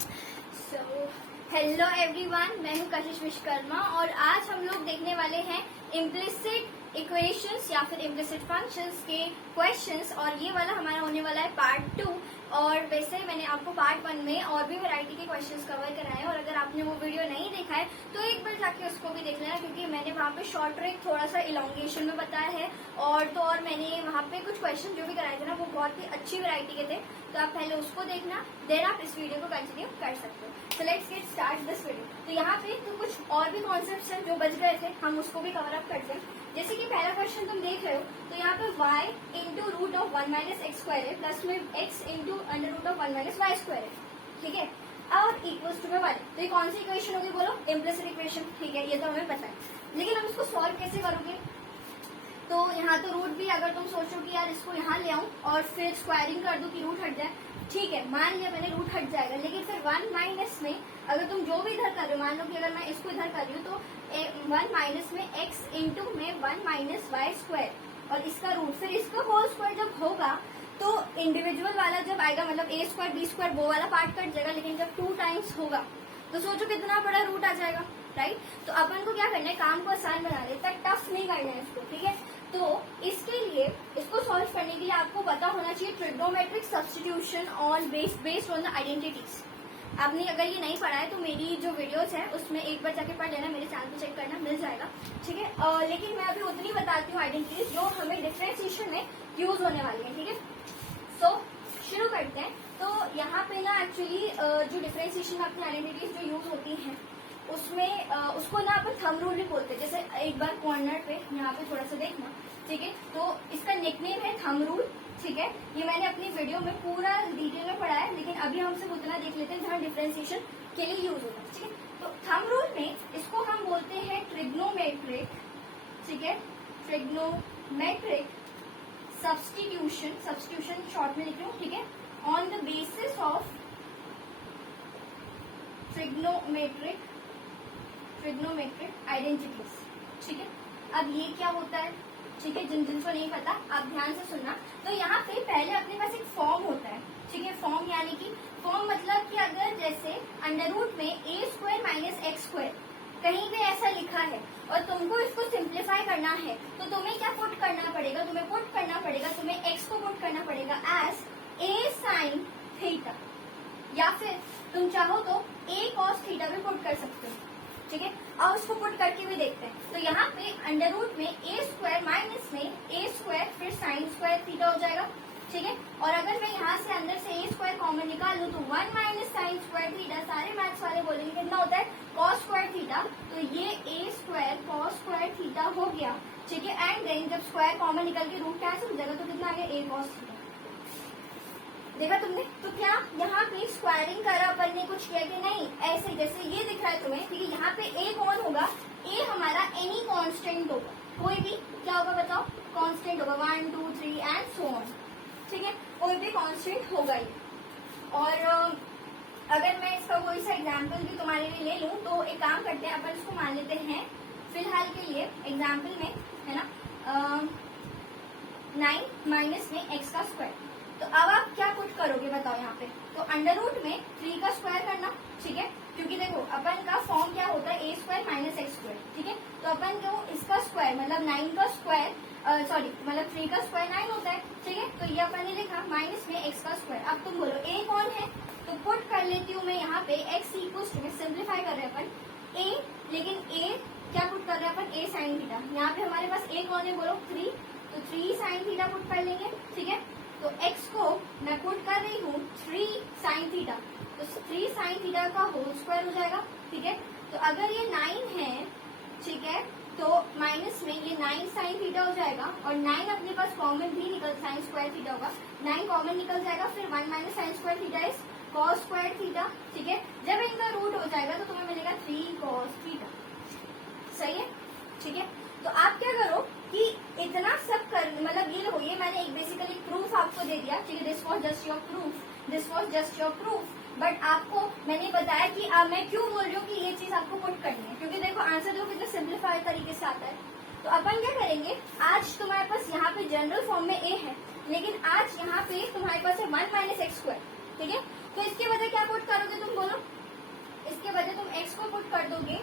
So hello everyone, मैं हूं कशिश विश्वकर्मा और आज हम लोग देखने वाले हैं इम्प्लिसिट इक्वेशंस या फिर इम्प्लिसिट फंक्शंस के क्वेश्चंस। और ये वाला हमारा होने वाला है पार्ट 2। और वैसे मैंने आपको पार्ट 1 में और भी वैरायटी के क्वेश्चंस कवर कराए हैं, और अगर आपने वो वीडियो नहीं देखा है तो एक बार जाके उसको भी देख लेना, क्योंकि मैंने वहाँ पे शॉर्ट ट्रिक थोड़ा सा इलोंगेशन में बताया है। और मैंने वहाँ पे कुछ क्वेश्चन जो भी कराए थे ना, वो बहुत ही अच्छी वैरायटी के थे, तो आप पहले उसको देखना, देन आप इस वीडियो को कंटिन्यू कर सकते हो। So let's get start this video. तो यहाँ पे तो कुछ और भी कॉन्सेप्ट्स हैं जो बच गए थे, हम उसको भी कवर अप करते हैं। जैसे कि पहला क्वेश्चन तुम देख रहे हो, तो यहाँ पे y into root of 1 minus x square है, प्लस में x into under root of 1 minus y square है, ठीक है, और इक्वल्स टू में 1। तो ये कौन सी इक्वेशन होगी बोलो? इम्प्लिसिट इक्वेशन, ठीक है, ये तो हमें पता है। लेकिन हम इसको सॉल्व कैसे करोगे? तो यहाँ तो रूट भी अगर तुम सोचो कि यार इसको यहाँ ले आऊं और फिर स्क्वायरिंग कर दूं कि रूट हट जाए, ठीक है, मान लिया मैंने रूट हट जाएगा, लेकिन फिर 1 माइनस में अगर तुम जो भी इधर कर रहे हो, मान लो कि अगर मैं इसको इधर कर रही हूँ तो 1 माइनस में x इंटू में 1 माइनस वाई स्क्वायर और इसका रूट, फिर इसका होल स्क्वायर जब होगा तो इंडिविजुअल वाला जब आएगा, मतलब a स्क्वायर बी स्क्वायर वो वाला पार्ट कट जाएगा, लेकिन जब 2 टाइम्स होगा तो सोचो कितना बड़ा रूट आ जाएगा, राइट। तो अपन को क्या करना है, काम को आसान बना लेता है, टफ नहीं करना है इसको, ठीक है। तो इसके लिए, इसको सॉल्व करने के लिए आपको पता होना चाहिए trigonometric substitution on based on the identities. आपने अगर ये नहीं पढ़ा है तो मेरी जो वीडियोस है उसमें एक बार जाके पढ़ लेना, मेरे चैनल पे चेक करना, मिल जाएगा, ठीक है। लेकिन मैं अभी उतनी बताती हूँ आइडेंटिटीज जो हमें डिफरेंशिएशन में यूज होने वाली है, ठीक है। सो शुरू करते हैं। तो यहाँ पे ना एक्चुअली जो डिफरेंशिएशन में अपनी आइडेंटिटीज जो यूज होती हैं उसमें उसको ना अपन थंब रूल भी बोलते हैं। जैसे एक बार कॉर्नर पे यहाँ पे थोड़ा सा देखना, ठीक है, तो इसका निकनेम है थंब रूल, ठीक है। ये मैंने अपनी वीडियो में पूरा डिटेल में पढ़ा है, लेकिन अभी हम सिर्फ उतना देख लेते हैं जहाँ डिफरेंशिएशन के लिए यूज होता है, ठीक है। तो थंब रूल में इसको हम बोलते हैं ट्रिग्नोमेट्रिक, ठीक है, ट्रिग्नोमेट्रिक सब्स्टिट्यूशन शॉर्ट में लिख रही हूँ, ठीक है, on the basis of trigonometric identities, ठीक है। अब ये क्या होता है, ठीक है, जिनको नहीं पता आप ध्यान से सुनना। तो यहाँ पे पहले अपने पास एक फॉर्म होता है, ठीक है। फॉर्म यानी कि फॉर्म मतलब कि अगर जैसे अंडर रूट में a square minus x square कहीं पे ऐसा लिखा है और तुमको इसको सिंप्लीफाई करना है, तो तुम्हें क्या पुट करना पड़ेगा? तुम्हें x को पुट करना पड़ेगा एज a साइन थीटा, या फिर तुम चाहो तो a कॉस थीटा भी पुट कर सकते हो, ठीक है। अब उसको पुट करके भी देखते हैं। तो यहाँ पे अंडर रूट में a स्क्वायर माइनस में a स्क्वायर फिर साइन स्क्वायर थीटा हो जाएगा, ठीक है। और अगर मैं यहाँ से अंदर से a स्क्वायर कॉमन निकाल लूँ तो 1 माइनस साइन स्क्वायर थीटा, सारे मैथ्स वाले बोलेंगे कितना होता है, कॉस स्क्वायर थीटा, तो ये a square cos square theta हो गया, ठीक है। एंड देन जब स्क्वायर कॉमन निकल के रूट कैंसिल हो जाएगा तो कितना आ गया, a कॉस थीटा। देखा तुमने? तो क्या यहाँ पे स्क्वायरिंग करा अपन ने, कुछ किया कि नहीं? ऐसे जैसे ये दिख रहा है तुम्हें, ठीक है, यहाँ पे a कौन होगा, a हमारा एनी कांस्टेंट होगा, कोई भी क्या होगा बताओ, कांस्टेंट होगा, 1 2 3 एंड सो ऑन, ठीक है, कोई भी कांस्टेंट होगा ही। और अगर मैं इसका कोई सा एग्जाम्पल भी तुम्हारे लिए ले लूँ तो एक काम करते हैं, अपन इसको मान लेते हैं फिलहाल के लिए एग्जाम्पल में, है ना, 9 माइनस में एक्स का स्क्वायर। तो अब आप क्या पुट करोगे बताओ यहाँ पे? तो अंडर रूट में 3 का स्क्वायर करना, ठीक है, क्योंकि देखो अपन का फॉर्म क्या होता है, a square minus x square, ठीक है। तो अपन को इसका स्क्वायर मतलब 9 का स्क्वायर, मतलब 3 का स्क्वायर 9 होता है, ठीक है। तो ये अपन ने लिखा माइनस में x का स्क्वायर। अब तुम बोलो a कौन है, तो पुट कर लेती हूँ मैं यहाँ पे x इक्वल्स टू में सिंप्लीफाई कर रहे हैं अपन a, लेकिन a क्या पुट कर रहे हैं अपन, a साइन थीटा। यहाँ पे हमारे पास a कौन है बोलो, 3, तो 3 साइन थीटा पुट कर लेंगे, ठीक है। तो x को मैं पुट कर रही हूँ 3 साइन थीटा, तो 3 साइन थीटा का होल स्क्वायर हो जाएगा, ठीक है। तो अगर ये 9 है, ठीक है, तो माइनस में ये 9 साइन थीटा हो जाएगा, और 9 अपने पास कॉमन भी निकल, साइन स्क्वायर थीटा होगा, 9 कॉमन निकल जाएगा, फिर 1 minus sine square theta is cos square theta, ठीक है। जब इनका रूट हो जाएगा तो तुम्हें मिलेगा 3 कॉस थीटा, सही है, ठीक है। तो आप क्या करो कि इतना सब कर, मतलब ये देखो, ये मैंने एक बेसिकली प्रूफ आपको दे दिया, ठीक है, this was just your proof, but आपको मैंने बताया कि मैं क्यों बोल रही हूँ कि ये चीज आपको पुट करनी है, क्योंकि देखो आंसर देखो कितना सिंप्लीफाइड तरीके से आता है। तो अपन क्या करेंगे, आज तुम्हारे पास यहाँ पे जनरल फॉर्म में a है, लेकिन आज यहाँ पे तुम्हारे पास है 1 माइनस एक्स स्क्वायर, ठीक है। तो इसके वजह क्या पुट करोगे तुम बोलो, इसके बजाय तुम x को पुट कर दोगे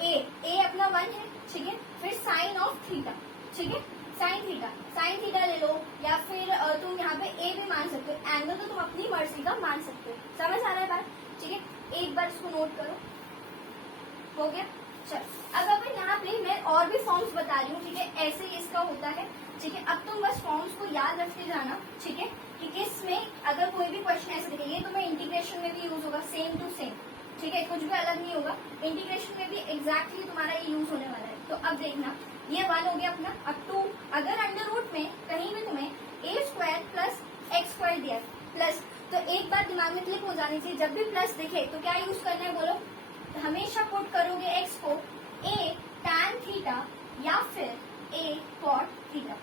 a अपना 1 है, ठीक है, फिर साइन ऑफ थीटा, ठीक है, साइन थीटा ले लो, या फिर तुम यहाँ पे a भी मान सकते हो, एंगल तो तुम अपनी मर्जी का मान सकते हो। समझ आ रहा है बात, ठीक है, एक बार इसको नोट करो, हो गया। चल अब अपन यहाँ पे मैं और भी फॉर्म्स बता रही हूँ, ठीक है, ऐसे ही इसका होता है, ठीक है। अब तुम बस फॉर्म्स को याद रखते जाना, ठीक है, कि इसमें अगर कोई भी क्वेश्चन ऐसे दिखे, ये तुम्हें इंटीग्रेशन में भी यूज होगा, सेम टू सेम, ठीक है, कुछ भी अलग नहीं होगा, इंटीग्रेशन में भी एग्जैक्टली तुम्हारा ये यूज होने वाला है। तो अब देखना, ये 1 हो गया अपना। अब 2, अगर अंडर रूट में कहीं भी तुम्हें a² प्लस x² दिया प्लस, तो एक बार दिमाग में क्लिक हो जानी चाहिए, जब भी प्लस दिखे तो क्या यूज करना है बोलो, हमेशा पुट करोगे x को a tan थीटा या फिर a cot थीटा,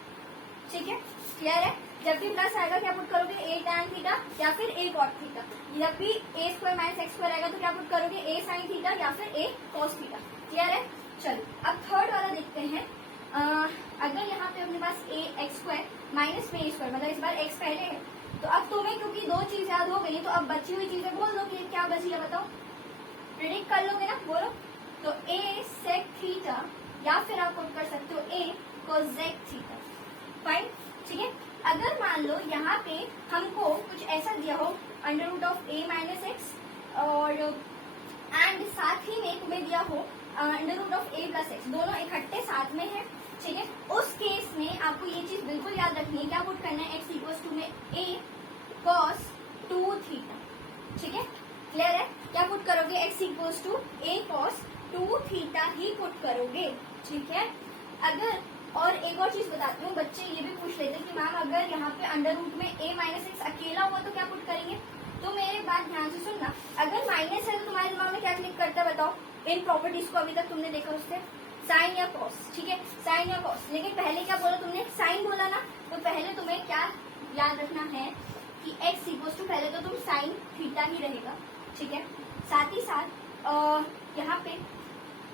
ठीक है, क्लियर है। जब भी प्लस आएगा क्या पुट करोगे, a tan थीटा या फिर a cot थीटा। जब भी a² माइनस x² आएगा तो क्या पुट करोगे, a sin थीटा या फिर a cos थीटा, क्लियर है। चलो अब थर्ड वाला देखते हैं। अगर यहाँ पे अपने पास ax² माइनस b² मतलब इस बार x पहले है, तो अब तुम्हें क्योंकि दो चीज याद हो गई, तो अब बची हुई चीजें बोल दो कि क्या बची है, बताओ, प्रिडिक्ट कर लोगे ना, बोलो। तो a sec थीटा या फिर आप पुट कर सकते हो a cosec थीटा, फाइन, ठीक है। अगर मान लो यहाँ पे हमको कुछ ऐसा दिया हो, under root of a minus x, और एंड साथ ही में तुम्हें दिया हो under root of a plus x, दोनों इकट्ठे साथ में है, ठीक है, उस केस में आपको ये चीज बिल्कुल याद रखनी है, क्या पुट करना है, x इक्वल्स टू में a cos 2 थीटा, ठीक है, क्लियर है। क्या पुट करोगे, x equals to a cos 2 theta ही पुट करोगे, ठीक है। अगर और एक और चीज बताती हूँ, बच्चे ये भी पूछ लेते कि मैम अगर यहाँ पे अंडर रूट में a माइनस एक्स अकेला हुआ तो क्या पुट करेंगे, तो मेरे बात ध्यान से सुनना, अगर माइनस है तो तुम्हारे दिमाग में क्या क्लिक करता है बताओ, इन प्रॉपर्टीज को अभी तक तुमने देखा उससे, साइन या कॉस, ठीक है, साइन या कॉस। लेकिन पहले क्या बोला तुमने, साइन बोला ना, तो पहले तुम्हें क्या याद रखना है कि x इक्वल्स टू, पहले तो तुम साइन थीटा ही रहेगा, ठीक है, साथ ही साथ यहाँ पे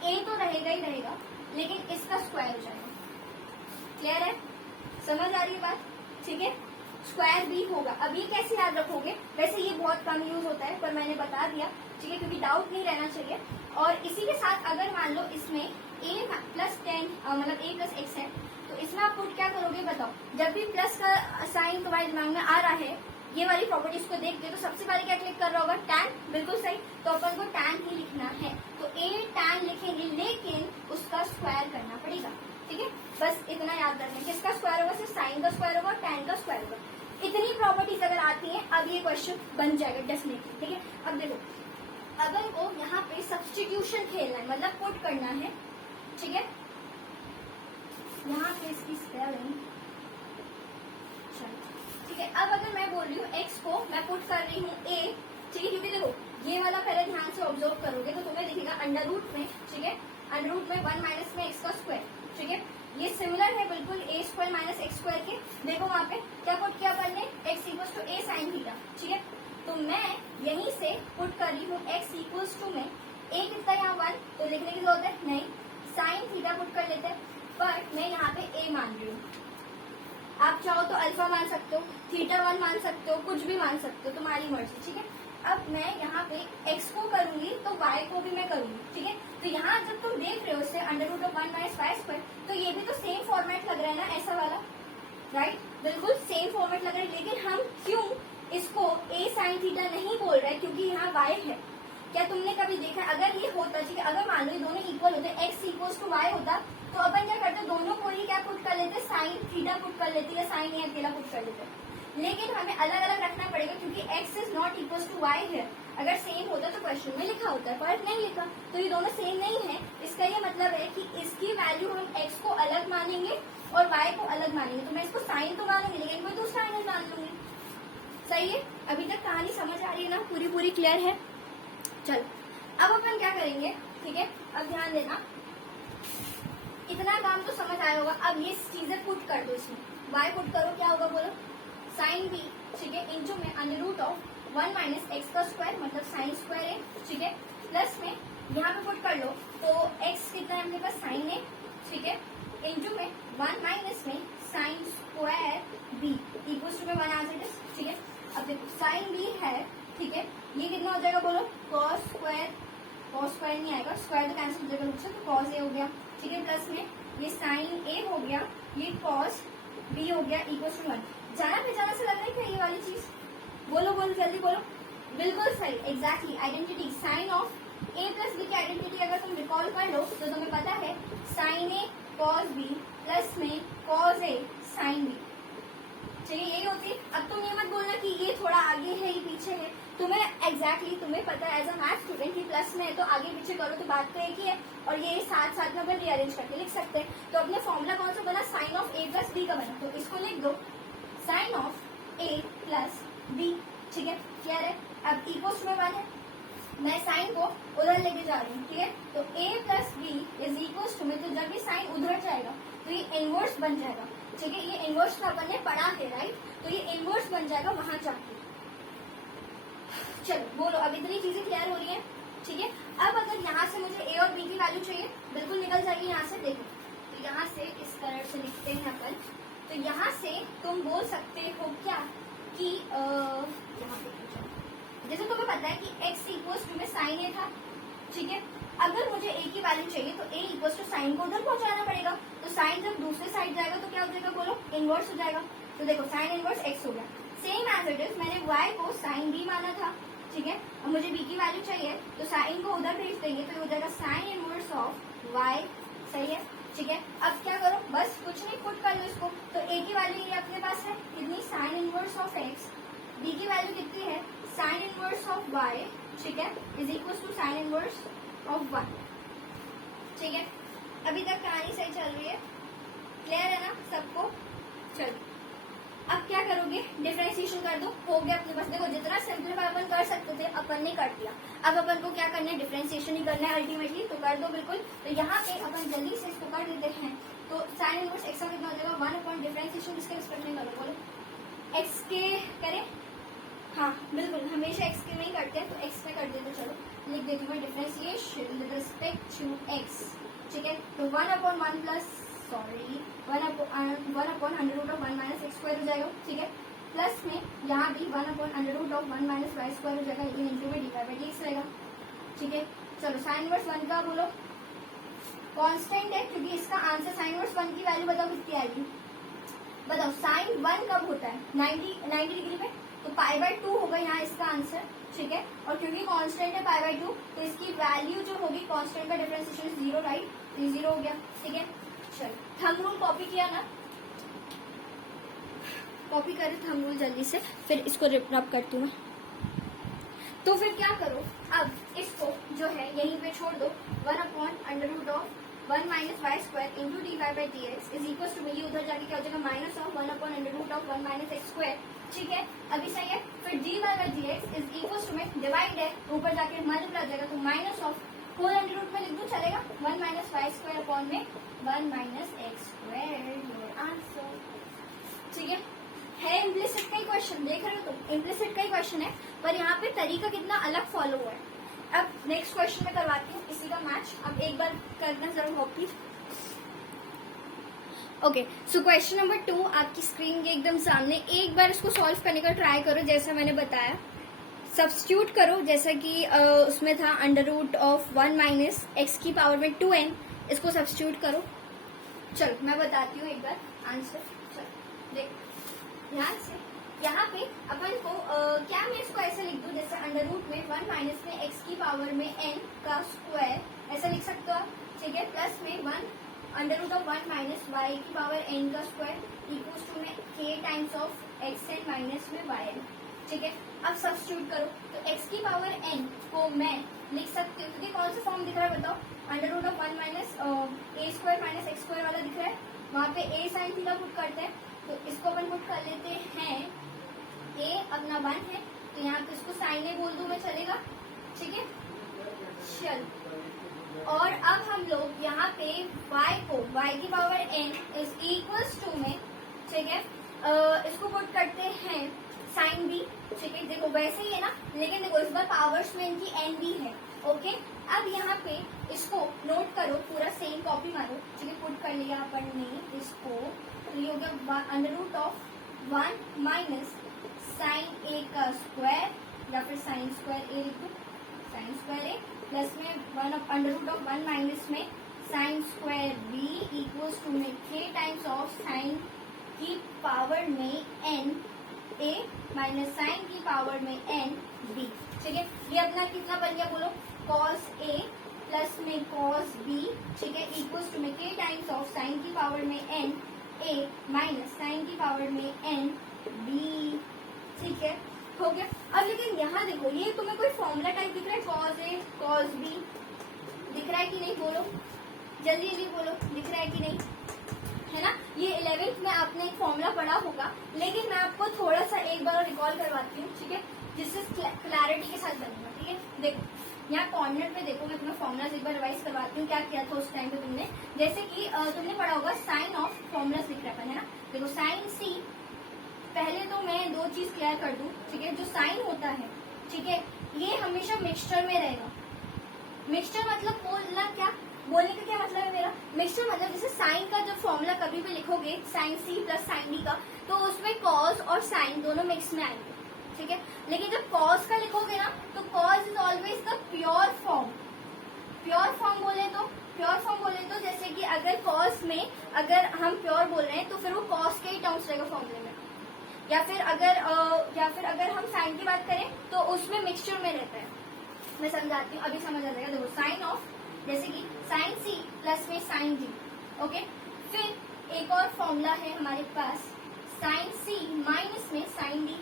a तो रहेगा ही रहेगा, लेकिन इसका स्क्वायर हो जाएगा, क्लियर है, समझ आ रही है बात, ठीक है, स्क्वायर भी होगा। अब ये कैसे याद रखोगे, वैसे ये बहुत कम यूज होता है, पर मैंने बता दिया, ठीक है, क्योंकि डाउट नहीं रहना चाहिए। और इसी के साथ अगर मान लो इसमें a प्लस 10 मतलब a प्लस एक्स है, तो इसमें आप पुट क्या करोगे बताओ, जब भी प्लस का साइन तुम्हारे दिमाग में आ रहा है, ये वाली प्रॉपर्टीज को देख के, तो सबसे पहले क्या क्लिक कर रहा होगा, tan, बिल्कुल सही, तो अपन को tan ही लिखना है, तो a tan लिखेंगे, लेकिन उसका स्क्वायर करना पड़ेगा, ठीक है, बस इतना याद रखना है, किसका स्क्वायर होगा, सिर्फ साइन का स्क्वायर होगा, tan का स्क्वायर होगा। इतनी प्रॉपर्टीज अगर आती हैं, अब ये क्वेश्चन बन जाएगा डेफिनेटली, ठीक है। अब देखो, अगर वो यहाँ पे सब्स्टिट्यूशन खेलना है, मतलब पुट करना है, ठीक है, यहाँ पे इसकी स्पेलिंग, ठीक है। अब अगर मैं बोल रही हूँ x को मैं पुट कर रही हूँ a, ठीक है, क्योंकि देखो ये वाला पहले ध्यान से ऑब्जर्व करोगे तो तुम्हें दिखेगा अंडर रूट में, ठीक है, अंडर रूट में 1 माइनस में x का स्क्वायर, ठीक है, ये सिमिलर है बिल्कुल a² माइनस x² के। देखो वहाँ पे क्या पुट किया अपन ने, x equals to a sine theta, ठीक है, तो मैं यहीं से पुट कर रही हूँ x इक्वल्स टू में a कितना यहाँ 1, तो लिखने की जरूरत है नहीं, साइन थीटा पुट कर लेते हैं, पर मैं यहाँ पे a मान रही हूँ, आप चाहो तो अल्फा मान सकते हो, थीटा 1 मान सकते हो, कुछ भी मान सकते हो, तुम्हारी मर्जी, ठीक है। अब मैं यहाँ पे x को करूंगी तो y को भी मैं करूंगी, ठीक है, तो यहाँ जब तुम देख रहे हो इससे under root of 1 minus y square, तो ये भी तो सेम फॉर्मेट लग रहा है ना, ऐसा वाला, राइट, बिल्कुल सेम फॉर्मेट लग रहा है, लेकिन हम क्यों इसको a साइन थीटा नहीं बोल रहे, क्योंकि यहाँ y है। क्या तुमने कभी देखा, अगर ये होता, ठीक है, अगर मान लो ये दोनों इक्वल होते, x इक्वल्स टू y होता, तो अपन क्या करते, दोनों को ही क्या पुट कर लेते, साइन थीटा पुट कर लेते, या साइन ए अकेला पुट कर लेते, लेकिन हमें अलग अलग रखना पड़ेगा, क्योंकि x is not equals to y है। अगर सेम होता तो क्वेश्चन में लिखा होता है, पर नहीं लिखा, तो ये दोनों सेम नहीं है, इसका ये मतलब है कि इसकी वैल्यू हम x को अलग मानेंगे और y को अलग मानेंगे, तो मैं इसको साइन तो मानूंगी, लेकिन कोई दूसरा एंगल मान लूंगी, सही है। अभी तक कहानी समझ आ रही है ना, पूरी पूरी क्लियर है। चलो अब अपन क्या करेंगे, ठीक है, अब ध्यान देना, इतना काम तो समझ आया होगा। अब ये चीजें पुट कर दो इसमें, y पुट करो, क्या होगा बोलो, साइन b, ठीक है, इंटू में under root of 1 minus x का स्क्वायर, मतलब साइन स्क्वायर है, ठीक है, प्लस में यहाँ पे पुट कर लो, तो x कितना है अपने पास, साइन है, ठीक है, इंटू में 1 माइनस में sine square b equals to में 1 आ जाएगा, ठीक है। अब देखो साइन b है, ठीक है। ये कितना हो जाएगा बोलो, कॉस स्क्वायर, कॉस स्क्वायर नहीं आएगा, स्क्वायर तो कैंसिल हो जाएगा मुझसे, तो कॉस ए हो गया, ठीक है, प्लस में ये साइन ए हो गया, ये कॉस बी हो गया, इक्वल टू 1। जाना पहचाना से लग रहा है क्या ये वाली चीज? बोलो बोलो जल्दी बोलो। बिल्कुल सही, exactly, identity, sine of a plus b की आइडेंटिटी अगर तुम रिकॉल कर लो तो तुम्हें पता है sine a cos b plus में कॉस ए साइन बी, चलिए यही होती है। अब तुम ये मत बोलना कि ये थोड़ा आगे है ये पीछे है, तुम्हें एग्जैक्टली तुम्हें पता है एज अ मैथ स्टूडेंट की प्लस में है तो आगे पीछे करो तो बात तो एक ही है, और ये साथ साथ में अपन रीअरेंज करके लिख सकते हैं। तो अपने फॉर्मूला कौन सा बना, sine of a plus b का बना, तो इसको लिख दो sine of a plus b, ठीक है, क्लियर है। अब इक्वल्स में 1 है, मैं साइन को उधर लेके जा रही हूँ, ठीक है, तो a plus b is equals to में, तो जब भी साइन उधर जाएगा तो ये इनवर्स बन जाएगा, ठीक है, ये इनवर्स का अपन ने पढ़ा है राइट, तो ये इनवर्स बन जाएगा वहां जाके। चलो बोलो, अब इतनी चीजें क्लियर हो रही है, ठीक है। अब अगर यहाँ से मुझे a और b की वैल्यू चाहिए, बिल्कुल निकल जाएगी यहाँ से, देखो तो यहाँ से इस तरह से लिखते हैं अपन, तो यहाँ से तुम बोल सकते हो क्या कि यहाँ पे जैसे तुम्हें पता है कि x इक्वल्स टू में साइन ए था, ठीक है, अगर मुझे a की वैल्यू चाहिए तो a इक्वल्स टू साइन को उधर पहुंचाना पड़ेगा, तो साइन जब दूसरे साइड जाएगा तो क्या हो जाएगा बोलो, इनवर्स हो जाएगा। तो देखो साइन इनवर्स x हो गया, सेम एज इट इज मैंने y को साइन b माना था, ठीक है, अब मुझे b की वैल्यू चाहिए तो साइन को उधर भेज देंगे तो हो जाएगा साइन इनवर्स ऑफ y, सही है, ठीक है। अब क्या करो, बस कुछ नहीं, पुट कर लो इसको, तो a की वैल्यू ये अपने पास है कितनी, sine inverse of x, b की वैल्यू कितनी है साइन इनवर्स ऑफ y, ठीक है, is equal to sine inverse of 1, ठीक है। अभी तक कहानी सही चल रही है, क्लियर है ना सबको? चलो अब क्या करोगे, डिफरेंशिएशन कर दो, हो गया अपने पास। देखो जितना सिंपलीफाई अपन कर सकते थे अपन ने कर दिया, अब अपन को क्या करना है, डिफरेंशिएशन ही करना है अल्टीमेटली, तो कर दो बिल्कुल। तो यहाँ पे अपन जल्दी से इसको कर देते हैं, तो साइन इनवर्स एक्स का कितना हो जाएगा 1 अपॉन डिफरेंशिएशन किसके रिस्पेक्ट में करो बोलो, एक्स के करें, हाँ बिल्कुल, हमेशा एक्स के में ही करते हैं, तो एक्स में कर देते, चलो लिख देती हूँ differentiation with respect to x, ठीक है, तो 1 upon 1 plus sorry 1 upon under root of 1 minus x square हो जाएगा, ठीक है, प्लस में यहाँ भी 1 upon under root of 1 minus y square हो जाएगा, लेकिन इंटू में डिवाइड बाई डीएक्स रहेगा, ठीक है। चलो साइन इनवर्स 1 का बोलो, कांस्टेंट है क्योंकि इसका आंसर साइन इनवर्स 1 की वैल्यू बताओ कितनी आएगी, बताओ साइन 1 कब होता है 90 डिग्री पे, तो पाई बाय 2 होगा यहाँ इसका आंसर, ठीक है, और क्योंकि कांस्टेंट है पाई बाय 2 तो इसकी वैल्यू जो होगी कांस्टेंट का डिफरेंशिएशन 0 राइट, तो 0 हो गया, ठीक है। चलो थंब रूल कॉपी किया ना, कॉपी करे थंब रूल जल्दी से, फिर इसको रब करती हूँ मैं। तो फिर क्या करो, अब इसको जो है यहीं पे छोड़ दो, 1 upon under root of 1 minus y square into d y by d x is equal to, ये उधर जाके क्या हो जाएगा minus of 1 upon under root of 1 minus x square, ठीक है, अभी सही है। फिर d y by d x is equal to में डिवाइड है, ऊपर जाके मल्टीप्लाई जाएगा तो minus of whole under root में लिख दूं चलेगा, 1 माइनस वाई स्क्वायर अपॉन में 1 minus x square, your answer, ठीक है इम्प्लिसिट का ही क्वेश्चन, देख रहे हो तुम, इम्प्लिसिट का ही क्वेश्चन है, पर यहाँ पे तरीका कितना अलग फॉलो हुआ है। अब नेक्स्ट क्वेश्चन में करवाती हूँ इसी का मैच, अब एक बार करना जरूर copy. Okay, so question number 2 आपकी स्क्रीन के एकदम सामने, एक बार इसको सॉल्व करने का ट्राई करो जैसा मैंने बताया, सब्स्टिट्यूट करो जैसा कि उसमें था under root of 1 minus x की पावर में 2n, इसको सब्स्टिट्यूट करो। चलो मैं बताती हूँ एक बार आंसर, चलो देख ध्यान से, यहाँ पे अपन को क्या मैं इसको ऐसे लिख दूं जैसे अंडर रूट में 1 माइनस में एक्स की पावर में n का स्क्वायर, ऐसा लिख सकते हो आप, ठीक है, प्लस में 1 under root of 1 minus y की पावर n का स्क्वायर इक्वल्स टू में k times of x n minus में वाई एन, ठीक है। अब सब्स्टिट्यूट करो तो x की पावर n को मैं लिख सकती हूँ, क्योंकि कौन सा फॉर्म दिख रहा है बताओ, under root of 1 minus a square minus x square वाला दिख रहा है, वहाँ पे a साइन थीटा पुट करते हैं, तो इसको अपन पुट कर लेते हैं, a अपना 1 है तो यहाँ पे इसको साइन ए बोल दूं मैं चलेगा, ठीक है। चल और अब हम लोग यहाँ पे y को y की power n is equals to में, ठीक है, इसको पुट करते हैं साइन b, ठीक है, देखो वैसे ही है ना, लेकिन देखो इस बार पावर्स में इनकी n भी है, ओके। अब यहाँ पे इसको नोट करो, पूरा सेम कॉपी मारो, ठीक है, पुट कर लिया अपन ने इसको, तो ये हो गया under root of 1 minus sine A का स्क्वायर या फिर साइन स्क्वायर ए लिख दो, साइन स्क्वायर ए प्लस में √1 माइनस में sine square b equals to में k टाइम्स ऑफ साइन की पावर में n a माइनस साइन की पावर में n b। ठीक है, ये अपना कितना बन गया बोलो, cos a प्लस में cos b, ठीक है, इक्वल्स टू में k टाइम्स ऑफ साइन की पावर में n a माइनस साइन की पावर में n b। ठीक है, हो गया। अब लेकिन यहाँ देखो, ये तुम्हें कोई फॉर्मूला टाइप दिख रहा है, cos a cos b दिख रहा है कि नहीं, बोलो जल्दी जल्दी बोलो, दिख रहा है कि नहीं, है ना। ये 11th में आपने एक फॉर्मूला पढ़ा होगा, लेकिन मैं आपको थोड़ा सा एक बार रिकॉल करवाती हूँ, ठीक है, जिससे क्लैरिटी के साथ बनेगा। ठीक है, देखो यहाँ कॉर्नर पे देखो, मैं तुम्हें फॉर्मूला एक बार रिवाइज करवाती हूँ, क्या किया था उस टाइम पे तुमने। जैसे कि तुमने पढ़ा होगा साइन ऑफ फॉर्मूला लिख रखा है ना। देखो साइन सी, पहले तो मैं दो चीज क्लियर कर दूं, ठीक है, जो साइन होता है, ठीक है, ये हमेशा मिक्सचर में रहेगा। मिक्सचर मतलब बोलना क्या, बोलने का क्या मतलब है मेरा, मिक्सचर मतलब जैसे साइन का जब फॉर्मूला कभी भी लिखोगे sine c plus sine d का, तो उसमें कॉस और साइन दोनों मिक्स में आएंगे। ठीक है, लेकिन जब कॉस का लिखोगे ना, तो cos is always the pure form. Pure form बोले तो, प्योर फॉर्म बोले तो जैसे कि अगर कॉस में अगर हम प्योर बोल रहे हैं तो फिर वो कॉस के ही टर्म्स रहेगा फॉर्मूले में, या फिर अगर हम साइन की बात करें तो उसमें मिक्सचर में रहता है। मैं समझाती हूँ, अभी समझ आ जाएगा। देखो साइन ऑफ, जैसे कि साइन सी प्लस में साइन डी, ओके। फिर एक और फॉर्मूला है हमारे पास, साइन सी माइनस में साइन डी,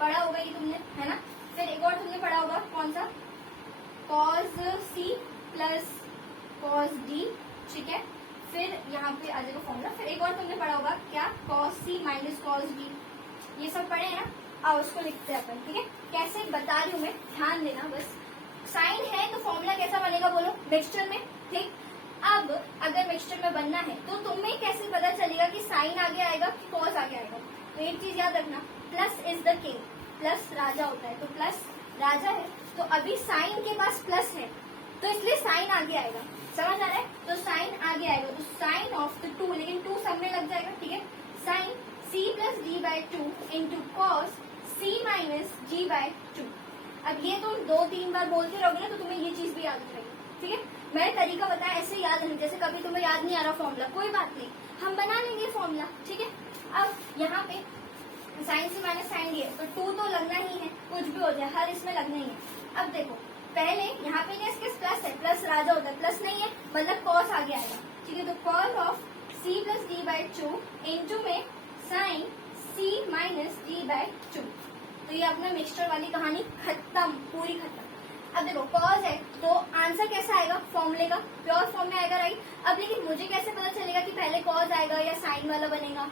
पढ़ा होगा ये तुमने, है ना। फिर एक और तुमने पढ़ा होगा, कौन सा, cos c plus cos d, ठीक है। फिर यहाँ पे आ जाएगा फॉर्मूला। फिर एक और तुमने पढ़ा होगा, क्या, cos c minus cos D, ये सब पढ़े हैं ना। आओ उसको लिखते हैं अपन, ठीक है, कैसे बता रही हूँ मैं, ध्यान देना बस। साइन है तो फॉर्मूला कैसा बनेगा बोलो, मिक्सचर में, ठीक। अब अगर मिक्सचर में बनना है तो तुम्हें कैसे पता चलेगा कि साइन आगे आएगा कि कॉस आगे आएगा। तो एक चीज याद रखना, plus is the king, plus राजा होता है, तो प्लस राजा है, तो अभी साइन के पास प्लस है, तो इसलिए साइन आगे आएगा। समझ आ रहा है, तो साइन आगे आएगा, तो साइन ऑफ द 2, लेकिन 2 सब में लग जाएगा, ठीक है। Sine c plus D by 2 into cos c minus g by 2। अब ये तुम 2-3 बार बोलते रहोगे ना, तो तुम्हें ये चीज भी याद रहेगी, ठीक है। मैंने तरीका बताया, ऐसे याद नहीं, जैसे कभी तुम्हें याद नहीं आ रहा फॉर्मूला, कोई बात नहीं, हम बना लेंगे फॉर्मूला, ठीक है। अब यहाँ पे साइन सी माइनस साइन डी है, तो 2 तो लगना ही है, कुछ भी हो जाए, हर इसमें लगना ही है। अब देखो, पहले यहाँ पे इसके प्लस है, प्लस राजा होता है, प्लस नहीं है मतलब कॉस आगे आएगा, ठीक है। तो cos of c plus D by 2 into में sine c minus D by 2। तो ये अपना मिक्सचर वाली कहानी खत्म, पूरी खत्म। अब देखो कॉस है तो आंसर कैसा आएगा फॉर्मूले का, प्योर फॉर्म में आएगा, राइट। अब लेकिन मुझे कैसे पता चलेगा कि पहले कॉस आएगा या साइन वाला बनेगा,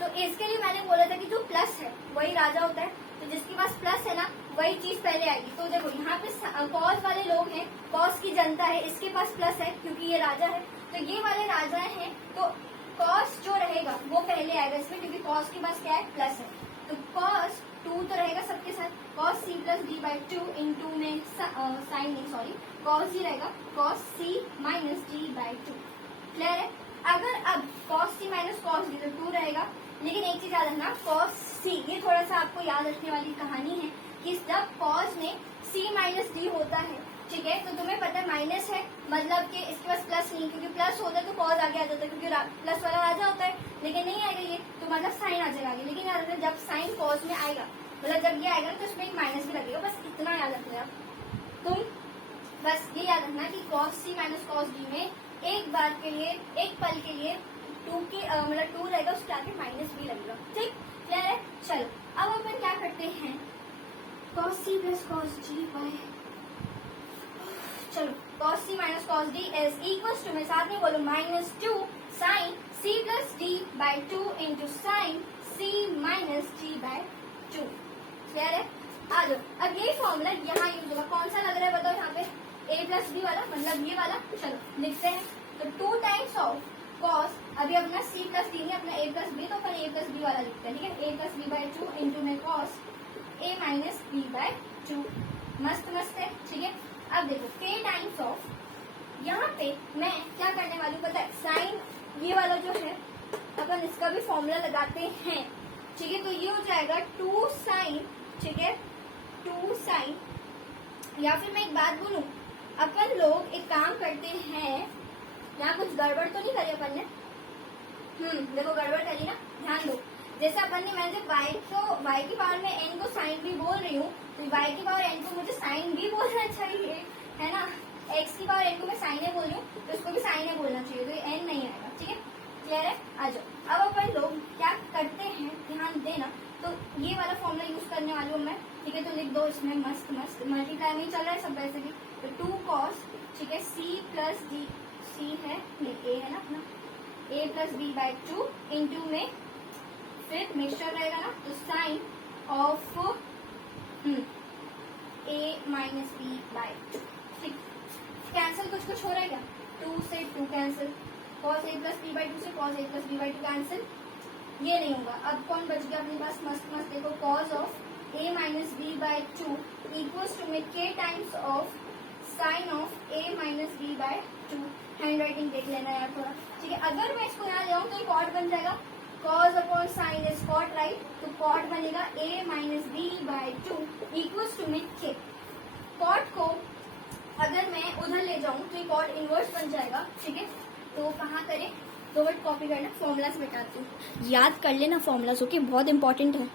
तो इसके लिए मैंने बोला था कि जो प्लस है वही राजा होता है, तो जिसके पास प्लस है ना वही चीज पहले आएगी। तो देखो यहाँ पे कॉस वाले लोग हैं, कॉस की जनता है, इसके पास प्लस है क्योंकि ये राजा है, तो ये वाले राजा हैं, तो कॉस जो रहेगा वो पहले आएगा इसमें, क्योंकि कॉस के पास क्या है, प्लस है। तो कॉस 2 तो रहेगा सबके साथ, cos c plus D by 2 into में साइन नहीं, सॉरी, कॉस ही रहेगा, cos c minus D by 2। Clear है। अगर अब cos c minus cos d, तो 2 रहेगा, लेकिन एक चीज याद रखना, कॉस सी, ये थोड़ा सा आपको याद रखने वाली कहानी है कि जब कॉस में सी माइनस डी होता है, ठीक है, तो तुम्हें पता है माइनस है मतलब कि इसके पास प्लस नहीं, क्योंकि प्लस होता है तो कॉस आगे आ जाता है, क्योंकि प्लस वाला राजा होता है, लेकिन नहीं आएगा ये, तो मतलब साइन आ जाएगा आगे। लेकिन याद रखना, जब साइन कॉस में आएगा, मतलब जब ये आएगा तो उसमें एक माइनस भी लगेगा, बस इतना याद रखना तुम, बस ये याद रखना कि cos c minus cos D में एक बार के लिए, एक पल के लिए 2 के मतलब 2 रहेगा, उसके आगे माइनस भी लगेगा, ठीक, क्लियर है। चलो अब अपन क्या करते हैं, cos c plus cos d by, चलो cos c minus cos d is equals to, मैं साथ में बोलूं, -2 sine c plus D by 2 into sine c minus D by 2। Clear है। आ जाओ, अब ये फॉर्मूला यहाँ यूज होगा, कौन सा लग रहा है बताओ यहाँ पे, a प्लस बी वाला, मतलब ये वाला। चलो लिखते हैं, तो 2 टाइम्स ऑफ कॉस, अभी अपना c प्लस डी नहीं, अपना a प्लस बी, तो अपन a प्लस बी वाला लिखते हैं, ठीक है, a plus B by 2 into में cos a minus B by 2। मस्त मस्त है, ठीक है। अब देखो k टाइम्स ऑफ, यहाँ पे मैं क्या करने वाली हूँ पता है, साइन ये वाला जो है अपन इसका भी फॉर्मूला लगाते हैं, ठीक है, तो ये हो जाएगा 2 साइन, ठीक है, 2 साइन, या फिर मैं एक बात बोलूं, अपन लोग एक काम करते हैं, यहाँ कुछ गड़बड़ तो नहीं करी अपन ने? देखो गड़बड़ करी ना, ध्यान दो। जैसे अपन ने, मैंने y की पावर में n को साइन भी बोल रही हूँ, तो y की पावर n को मुझे साइन भी बोलना चाहिए, है ना। x की पावर n को मैं साइन बोल रही हूँ, तो इसको भी साइन बोलना चाहिए, तो ये n नहीं आएगा, ठीक है, क्लियर है। आ जाओ, अब अपन लोग क्या करते हैं, ध्यान देना। तो ये वाला फॉर्मूला यूज करने वाली हूँ मैं, ठीक है, तो लिख दो इसमें मस्त मस्त, मल्टीप्लाई में चल रहा है सब वैसे भी, तो 2 cos, ठीक है, c प्लस डी, c है, ये a है ना अपना, a plus b by 2 into में फिर मिक्सचर रहेगा ना, तो sine of a minus b by 2, ठीक। कैंसिल कुछ कुछ हो रहा है क्या? 2 से 2 cancel, cos a plus b by 2 से cos a plus b by 2 cancel, ये नहीं होगा। अब कौन बच गया अपने पास? मस्त मस्त देखो, cos of a minus b by 2 equals to में k times of sine of a minus b by 2। Handwriting देख लेना यार थोड़ा, ठीक है। अगर मैं इसको यहाँ ले आऊँ तो ये कॉट बन जाएगा, cos upon sine is cot, right, तो कॉट बनेगा a minus b by 2 equals to में k। कॉट को अगर मैं उधर ले जाऊँ तो ये कॉट इनवर्स बन जाएगा, ठीक है। तो कहाँ करें? 2 मिनट कॉपी करना, फॉर्मूलाज बताती हूँ, याद कर लेना फॉर्मूलाज, ओके, बहुत इंपॉर्टेंट है।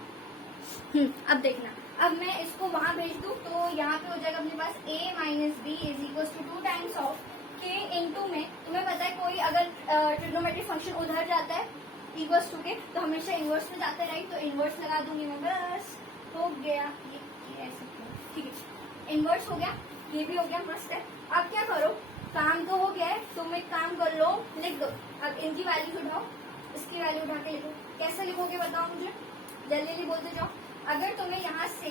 अब देखना, अब मैं इसको वहां भेज दूं तो यहाँ पे हो जाएगा अपने पास a minus b is equal to 2 times of k into में, तुम्हें पता है कोई अगर ट्रिग्नोमेट्रिक फंक्शन उधर जाता है इक्वल्स टू के, तो हमेशा इनवर्स में जाता है, राइट, तो इनवर्स लगा दूंगी मैं, बस हो गया ये ऐसे, ठीक है, इनवर्स हो गया, ये भी हो गया, मस्त है। अब क्या करो, काम तो हो गया है, तुम एक काम कर लो, लिख दो। अब इनकी वैल्यू उठाओ, इसकी वैल्यू उठा के लिखो, कैसे लिखोगे बताओ मुझे, जल्दी जल्दी बोलते जाओ। अगर तुम्हें यहाँ से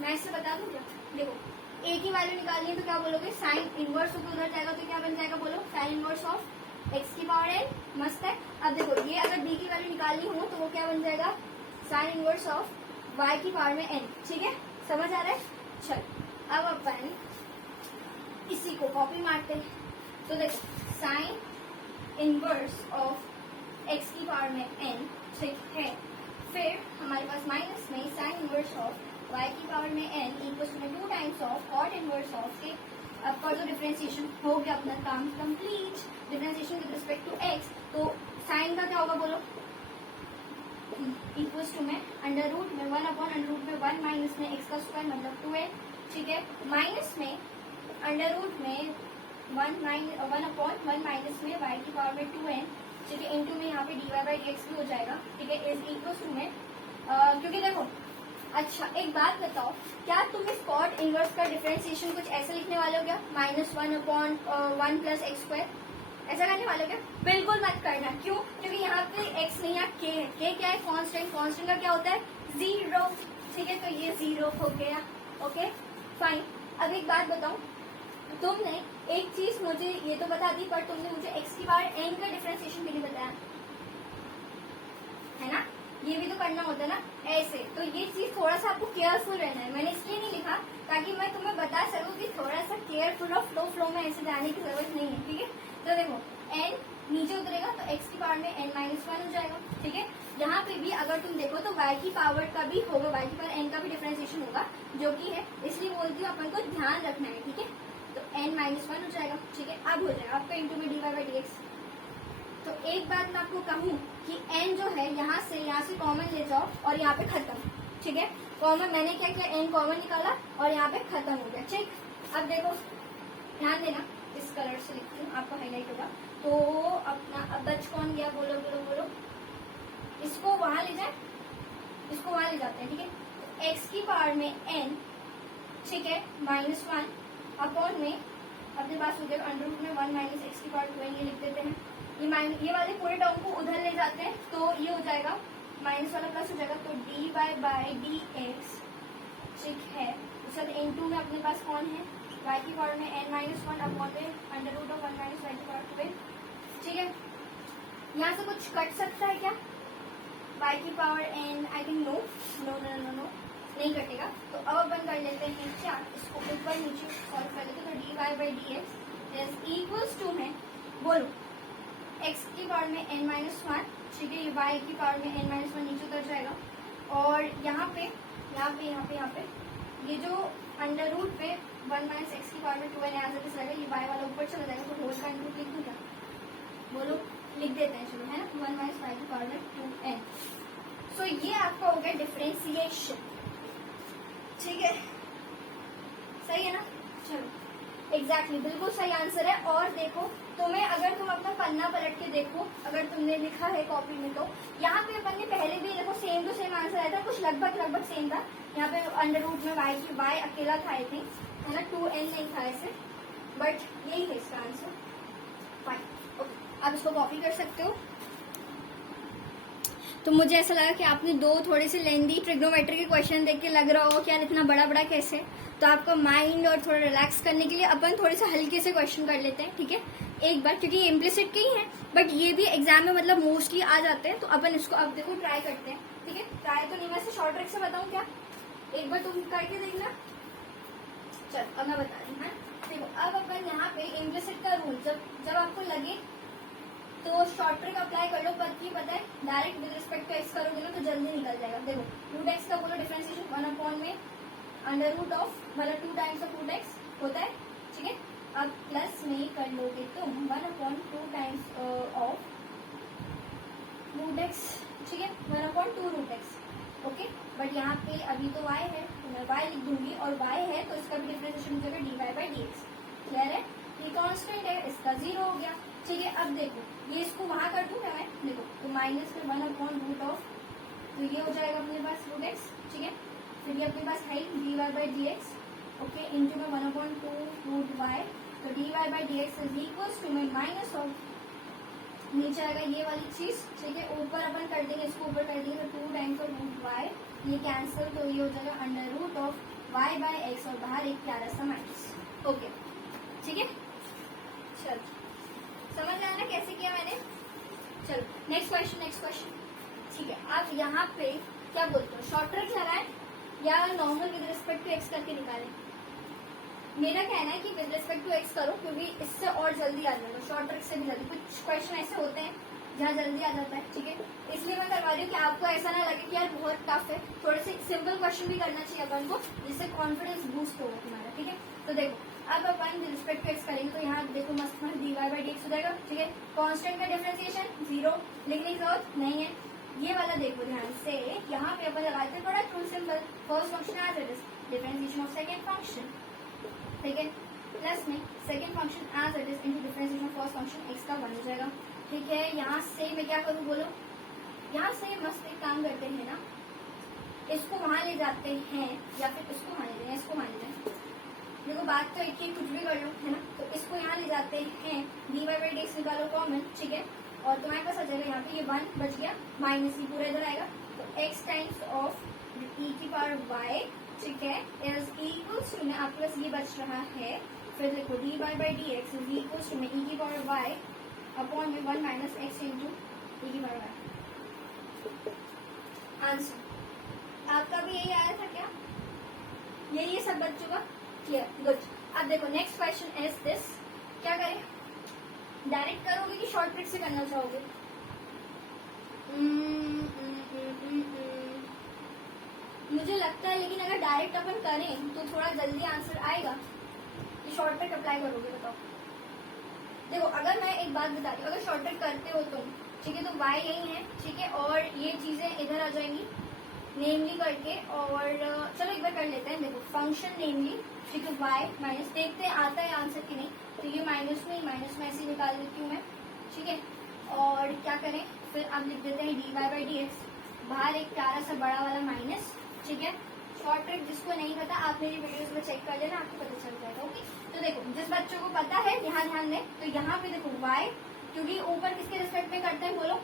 मैं इससे बता दूँ क्या, देखो a की वैल्यू निकालनी है तो क्या बोलोगे, साइन इनवर्स होकर उधर जाएगा तो क्या बन जाएगा, बोलो, साइन इनवर्स ऑफ x की पावर n, मस्त है। अब देखो ये अगर b की वैल्यू निकालनी हो तो वो क्या बन जाएगा, साइन इनवर्स ऑफ y की पावर में n, ठीक है, समझ आ रहा है। चल अब अपन इसी को कॉपी मारते हैं, तो देखो साइन इनवर्स ऑफ x की पावर में n, ठीक है, फिर हमारे पास माइनस में साइन इनवर्स ऑफ y की पावर में n equals to 2 times of cot inverse of k। अब कर दो डिफरेंशिएशन, हो गया अपना काम complete, differentiation with respect to x, तो साइन का क्या होगा बोलो, इक्वल्स टू में अंडर रूट में 1 अपॉन अंडर रूट में 1 माइनस में x का स्क्वायर मतलब 2n, ठीक है, माइनस में अंडर रूट में 1 अपॉन 1 माइनस में y की पावर में 2n, ठीक है, इंटू में यहाँ पे dy बाई dx भी हो जाएगा, ठीक है, इज इक्वल टू में क्योंकि देखो, अच्छा एक बात बताओ, क्या तुम इस कॉट इनवर्स का डिफरेंशिएशन कुछ ऐसे लिखने वाले हो क्या, -1 अपॉन 1 प्लस एक्स स्क्वायर, ऐसा करने वाले हो क्या? बिल्कुल मत करना, क्यों? क्योंकि यहाँ पे x नहीं है, k है, k क्या है, कांस्टेंट, कांस्टेंट का क्या होता है, 0, ठीक है, तो ये 0 हो गया, ओके फाइन। अब एक बात बताओ, तुमने एक चीज मुझे ये तो बता दी, पर तुमने मुझे x की पावर n का डिफरेंशिएशन भी नहीं बताया, है ना, ये भी तो करना होता है ना ऐसे, तो ये चीज थोड़ा सा आपको केयरफुल रहना है, मैंने इसलिए नहीं लिखा ताकि मैं तुम्हें बता सकूं कि थोड़ा सा केयरफुल और फ्लो में ऐसे जाने की जरूरत नहीं है, ठीक है। तो देखो n नीचे उतरेगा तो x की पावर में n माइनस 1 हो जाएगा, ठीक है। यहाँ पे भी अगर तुम देखो तो y की पावर का भी होगा, y की पावर n का भी डिफरेंशिएशन होगा, जो कि है, इसलिए बोलती हूँ अपन को ध्यान रखना है, ठीक है। तो n माइनस 1 हो जाएगा, ठीक है, अब हो जाएगा आपका इंटू में dy बाई dx। तो एक बात मैं आपको कहूँ कि n जो है यहाँ से कॉमन ले जाओ और यहाँ पे खत्म, ठीक है, कॉमन मैंने क्या किया, n कॉमन निकाला और यहाँ पे खत्म हो गया, ठीक। अब देखो ध्यान देना, इस कलर से लिखती हूँ, आपको हाईलाइट होगा। तो अपना अब बच कौन गया, बोलो बोलो बोलो, इसको वहां ले जाए, इसको वहां ले जाते हैं, ठीक है। x की पावर में n, ठीक है, -1 अपॉन में अपने पास हो गया अंडर रूट में 1 माइनस एक्स की पावर 2n, ये लिख देते हैं। ये वाले पूरे टर्म को उधर ले जाते हैं तो ये हो जाएगा माइनस वाला प्लस हो जाएगा, तो d y by d x, ठीक है। उसके बाद इंटू में अपने पास कौन है, y की पावर में n माइनस 1 अपॉन में under root of 1 minus y की पावर 2n, ठीक है। यहाँ से कुछ कट सकता है क्या, y की power n, I think no no no no no नहीं कटेगा। तो अब अपन कर लेते हैं क्या, इसको ऊपर नीचे सॉल्व कर लेते हैं, तो d y by d x equals to में बोलो x की पावर में n माइनस 1, ठीक है, ये y की पावर में n माइनस 1 नीचे उतर जाएगा, और यहाँ पे ये जो अंडर रूट पे 1 माइनस एक्स की पावर में 2n एज इट इज रहेगा, ये y वाला ऊपर चला जाएगा, तो होल का अंडर रूट लिख दूँ क्या? बोलो, लिख देते हैं चलो, है ना, 1 माइनस y की पावर में 2n। सो ये आपका हो गया डिफरेंशिएशन, ठीक है, सही है ना? चलो एग्जैक्टली बिल्कुल सही आंसर है। और देखो तुम्हें, अगर तुम अपना पन्ना पलट के देखो, अगर तुमने लिखा है कॉपी में, तो यहाँ पे अपन ने पहले भी देखो सेम टू सेम आंसर आया था, कुछ लगभग सेम था। यहाँ पे अंडर रूट में y अकेला था आई थिंक, है ना, 2n नहीं था ऐसे, बट यही है इसका आंसर। फाइन, ओके, आप इसको कॉपी कर सकते हो। तो मुझे ऐसा लगा कि आपने दो थोड़े से लेंदी ट्रिग्नोमेट्री के क्वेश्चन देख के लग रहा हो कि यार इतना बड़ा बड़ा कैसे, तो आपका माइंड और थोड़ा रिलैक्स करने के लिए अपन थोड़े से हल्के से क्वेश्चन कर लेते हैं, ठीक है, एक बार, क्योंकि ये इम्प्लिसिट के ही है, बट ये भी एग्जाम में मतलब मोस्टली आ जाते हैं, तो अपन इसको अब देखो ट्राई करते हैं, ठीक है। ट्राई तो नहीं, मैं से शॉर्ट ट्रिक से बताऊं क्या, एक बार तुम करके देखना। चल अब मैं बता रही हूँ, देखो अब अपन यहाँ पे इम्प्लिसिट का रूल जब आपको लगे तो शॉर्ट ट्रिक अप्लाई कर लो, पर की पता है direct with respect to x करोगे ना तो जल्दी निकल जाएगा। देखो रूट एक्स का बोलो डिफरेंशिएशन 1 अपॉन में अंडर रूट ऑफ मतलब 2 टाइम्स ऑफ रूट एक्स होता है, ठीक है। अब प्लस में कर लोगे तुम 1 upon 2 times of root x, ठीक है, 1 upon 2 root x, okay. But यहाँ पे अभी तो y है तो मैं y लिख दूंगी, और y है तो इसका भी डिफरेंशिएशन हो जाएगा dy बाई dx, क्लियर है। ये कांस्टेंट है, इसका 0 हो गया, ठीक है। अब देखो ये इसको वहां कर दूं क्या मैं, देखो तो माइनस में 1 अपॉन रूट ऑफ, तो ये हो जाएगा अपने पास रूट एक्स, ठीक है। फिर ये अपने पास है dy by dx, okay, into में 1 अपॉन 2 रूट y, तो dy by dx is equals to में माइनस ऑफ, नीचे आएगा ये वाली चीज, ठीक है, ऊपर अपन कर देंगे, इसको ऊपर कर देंगे तो 2 टाइम्स ऑफ रूट y, ये कैंसिल, तो ये हो जाएगा under root of y by x, और बाहर एक प्यारा सा माइनस, ओके, ठीक है। चलो समझ आया ना कैसे किया मैंने। चलो नेक्स्ट क्वेश्चन, ठीक है। आप यहाँ पे क्या बोलते हो, शॉर्ट ट्रिक लगाएं या normal with respect to x करके निकालें? मेरा कहना है कि विद रिस्पेक्ट टू एक्स करो, क्योंकि इससे और जल्दी आ जाएगा, शॉर्ट ट्रिक से भी जल्दी। कुछ क्वेश्चन ऐसे होते हैं जहाँ जल्दी आ जाता है, ठीक है, इसलिए मैं करवा रही हूँ कि आपको ऐसा ना लगे कि यार बहुत टफ है, थोड़े से सिंपल क्वेश्चन भी करना चाहिए अपन को, जिससे कॉन्फिडेंस बूस्ट होगा तुम्हारा, ठीक है। तो देखो अब अपन विद रिस्पेक्ट टू एक्स करेंगे, तो यहाँ देखो मस्त मस्त dy बाई dx हो जाएगा, ठीक है। कांस्टेंट का डिफरेंशिएशन 0, लिखने की जरूरत नहीं है। ये वाला देखो ध्यान से, यहाँ पे अपन लगाते हैं बड़ा tool symbol, first function as it is, differentiation of second function, ठीक है, प्लस में second function as it is into differentiation of first function, x का 1 हो जाएगा, ठीक है। यहाँ से मैं क्या करूँ बोलो, यहाँ से मस्त एक काम करते हैं ना, इसको वहां ले जाते हैं या फिर इसको वहां ले जाए, इसको वहां ले जाए, देखो बात तो एक ही, कुछ भी कर लो, है ना। तो इसको यहाँ ले जाते हैं, dy बाई dx निकालो कॉमन, ठीक है, और तुम्हारे पास आ जाएगा यहाँ पे ये 1 बच गया, माइनस ही पूरा इधर आएगा, तो x टाइम्स ऑफ e की पावर y, ठीक है, इज इक्वल्स टू में आपके पास ये बच रहा है, फिर देखो dy by dx is equals to में e की पावर y अपॉन में 1 माइनस एक्स इंटू e की पावर y। आंसर आपका भी यही आया था क्या? यही है सब बच्चों का, क्लियर, गुड। अब देखो नेक्स्ट क्वेश्चन इज दिस, क्या करें, डायरेक्ट करोगे कि शॉर्ट ट्रिक से करना चाहोगे? मुझे लगता है लेकिन अगर डायरेक्ट अपन करें तो थोड़ा जल्दी आंसर आएगा, कि शॉर्ट ट्रिक अप्लाई करोगे? बताओ। देखो अगर मैं एक बात बता रही हूँ, अगर शॉर्ट ट्रिक करते हो तुम, ठीक है, तो y यही है, ठीक है, और ये चीजें इधर आ जाएंगी नेमली करके, और चलो एक बार कर लेते हैं। देखो फंक्शन नेमली, ठीक है, y माइनस, देखते हैं आता है आंसर की नहीं, तो ये माइनस में ऐसे निकाल देती हूँ मैं, ठीक है, और क्या करें फिर अब लिख देते हैं dy बाई dx, बाहर एक प्यारा सा बड़ा वाला माइनस, ठीक है। शॉर्ट ट्रिक जिसको नहीं पता आप मेरी वीडियोस में चेक कर लेना, आपको पता चल जाएगा, ओके। तो देखो जिस बच्चों को पता है यहाँ ध्यान दें, तो यहाँ पे देखो y, क्योंकि ऊपर किसके रिस्पेक्ट में करते हैं बोलो,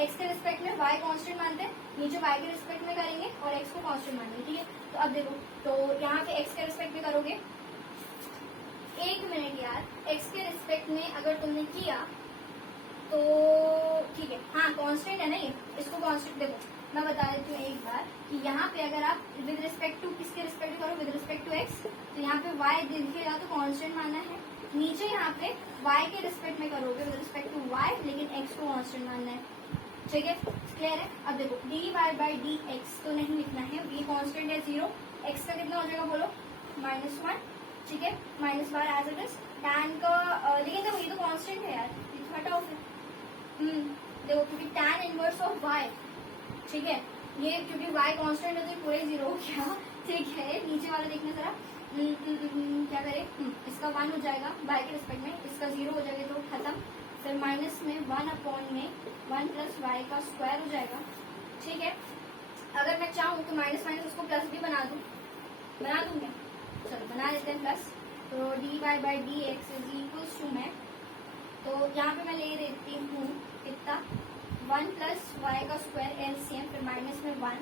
x के रिस्पेक्ट में, y कांस्टेंट मानते हैं, नीचे y के रिस्पेक्ट में करेंगे और x को कांस्टेंट मानेंगे, ठीक है। तो अब देखो, तो यहाँ पे x के रिस्पेक्ट में करोगे, एक मिनट यार, x के रिस्पेक्ट में अगर तुमने किया तो ठीक है, हाँ कांस्टेंट है ना ये, इसको कांस्टेंट, देखो मैं बता देती हूँ एक बार कि यहाँ पे अगर आप विद रिस्पेक्ट टू किसके रिस्पेक्ट करो, विद रिस्पेक्ट टू x, तो यहाँ पे y दिखेगा तो कांस्टेंट मानना है, नीचे यहाँ पे y के रिस्पेक्ट में करोगे विद रिस्पेक्ट टू y, लेकिन x को कांस्टेंट मानना है, ठीक है, क्लियर है। अब देखो dy बाई dx तो नहीं लिखना है, ये कांस्टेंट है 0, एक्स का कितना हो जाएगा बोलो, -1, ठीक है, माइनस बार एज इट इज टैन का लेकिन देखो ये तो कांस्टेंट है यार, ये तो हटाओ फिर। देखो क्योंकि टैन इनवर्स ऑफ वाई, ठीक है, ये क्योंकि वाई कांस्टेंट है तो पूरे 0 हो गया, ठीक है। नीचे वाला देखना जरा, क्या करें, इसका 1 हो जाएगा वाई के रिस्पेक्ट में, इसका 0 हो जाएगा तो खत्म, फिर माइनस में 1 अपॉन में 1 प्लस वाई का स्क्वायर हो जाएगा, ठीक है। अगर मैं चाहूँ तो माइनस माइनस उसको प्लस भी बना दूँ मैं, चलो बना लेते हैं प्लस। तो d y by d x is equals to में, तो यहाँ पे मैं ले लेती हूँ कितना 1 प्लस वाई का स्क्वायर एलसीएम, फिर माइनस में 1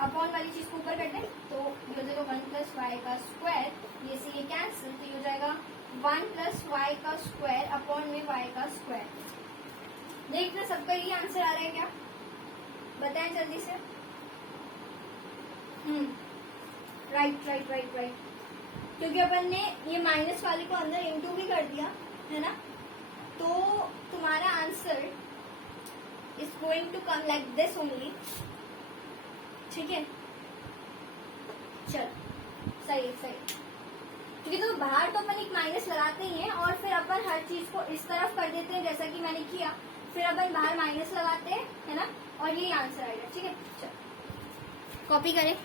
अपॉन वाली चीज को ऊपर करते हैं तो ये हो जाएगा 1 प्लस वाई का स्क्वायर, ये से ये कैंसिल, तो ये हो जाएगा 1 प्लस वाई का स्क्वायर अपॉन में वाई का स्क्वायर। देखना सबका ये आंसर आ रहा है क्या, बताएं जल्दी से। राइट, क्योंकि अपन ने ये माइनस वाले को अंदर इनटू भी कर दिया है ना, तो तुम्हारा answer is going to come like this only, ठीक है। चल सही, क्योंकि तो बाहर तो अपन एक माइनस लगाते ही हैं और फिर अपन हर चीज को इस तरफ कर देते हैं जैसा कि मैंने किया, फिर अपन बाहर माइनस लगाते हैं है ना, और ये आंसर आएगा, ठीक है। चल कॉपी करें,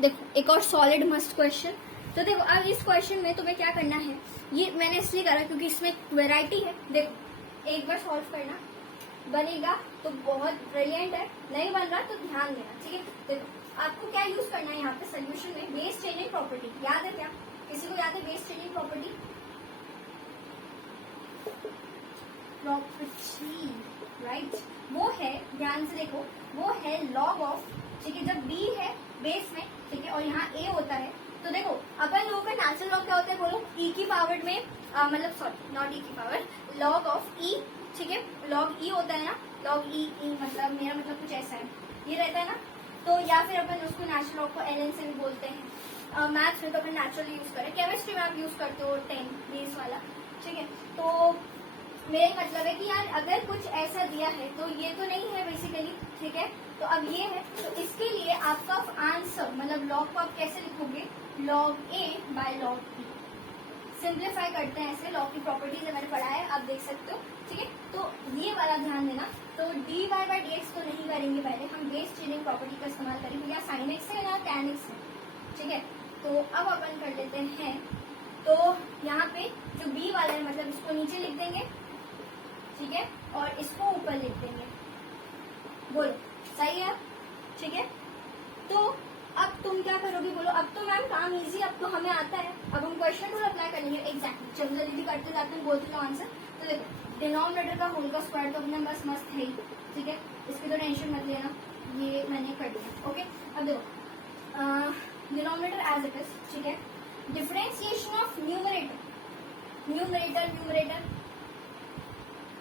देखो एक और सॉलिड मस्ट क्वेश्चन। तो देखो अब इस क्वेश्चन में तुम्हें क्या करना है, ये मैंने इसलिए करा क्योंकि इसमें वैरायटी है। देखो एक बार सॉल्व करना, बनेगा तो बहुत ब्रिलियंट है, नहीं बन रहा तो ध्यान देना, ठीक है। देखो आपको क्या यूज करना है यहाँ पे सोल्यूशन में, बेस चेंजिंग प्रॉपर्टी, याद है क्या, किसी को याद है बेस चेंजिंग प्रॉपर्टी? राइट, वो है, ध्यान से देखो, वो है लॉग ऑफ, ठीक है, जब बी है बेस में, ठीक है, और यहाँ ए होता है, तो देखो अपन लोगों का नेचुरल लॉग क्या होता है बोलो, ई की पावर में मतलब सॉरी नॉट ई की पावर, लॉग ऑफ ई, ठीक है, लॉग ई होता है ना, लॉग ई मतलब मेरा मतलब कुछ ऐसा है, ये रहता है ना, तो या फिर अपन उसको नेचुरल लॉग को एलएन से भी बोलते हैं। मैथ्स में तो अपन नेचुरल यूज करें, केमिस्ट्री में आप यूज करते हो 10 बेस वाला, ठीक है। तो मेरा मतलब है कि यार अगर कुछ ऐसा दिया है तो ये तो नहीं है बेसिकली, ठीक है, तो अब ये है, तो इसके लिए आपका आंसर मतलब लॉग को आप कैसे लिखोगे, log a by log b, simplify करते हैं ऐसे, लॉग की प्रॉपर्टीज मैंने पढ़ा है, आप देख सकते हो, ठीक है। तो ये वाला ध्यान देना, तो d y by d x तो नहीं करेंगे, पहले हम बेस चेंजिंग प्रॉपर्टी का इस्तेमाल करेंगे, या साइन एक्स है ना टैन एक्स है, ठीक है। तो अब अपन कर लेते हैं, तो यहाँ पे जो बी वाला है मतलब इसको नीचे लिख देंगे, ठीक है, और इसको ऊपर लिख देंगे, बोलो सही है, ठीक है। तो अब तुम क्या करोगे बोलो, अब तो मैम काम इजी, अब तो हमें आता है, अब हम क्वेश्चन रूल अप्लाई करेंगे एग्जैक्टली, चलो जल्दी करते जाते हैं, बोलते जाओ आंसर। तो देखो डिनोमिनेटर का होल का स्क्वायर तो अपने बस मस्त है ही, ठीक है, इसकी तो टेंशन मत लेना, ये मैंने कर दिया, ओके। अब देखो डिनोमिनेटर एज इट इज, ठीक है, डिफरेंशिएशन ऑफ न्यूमरेटर,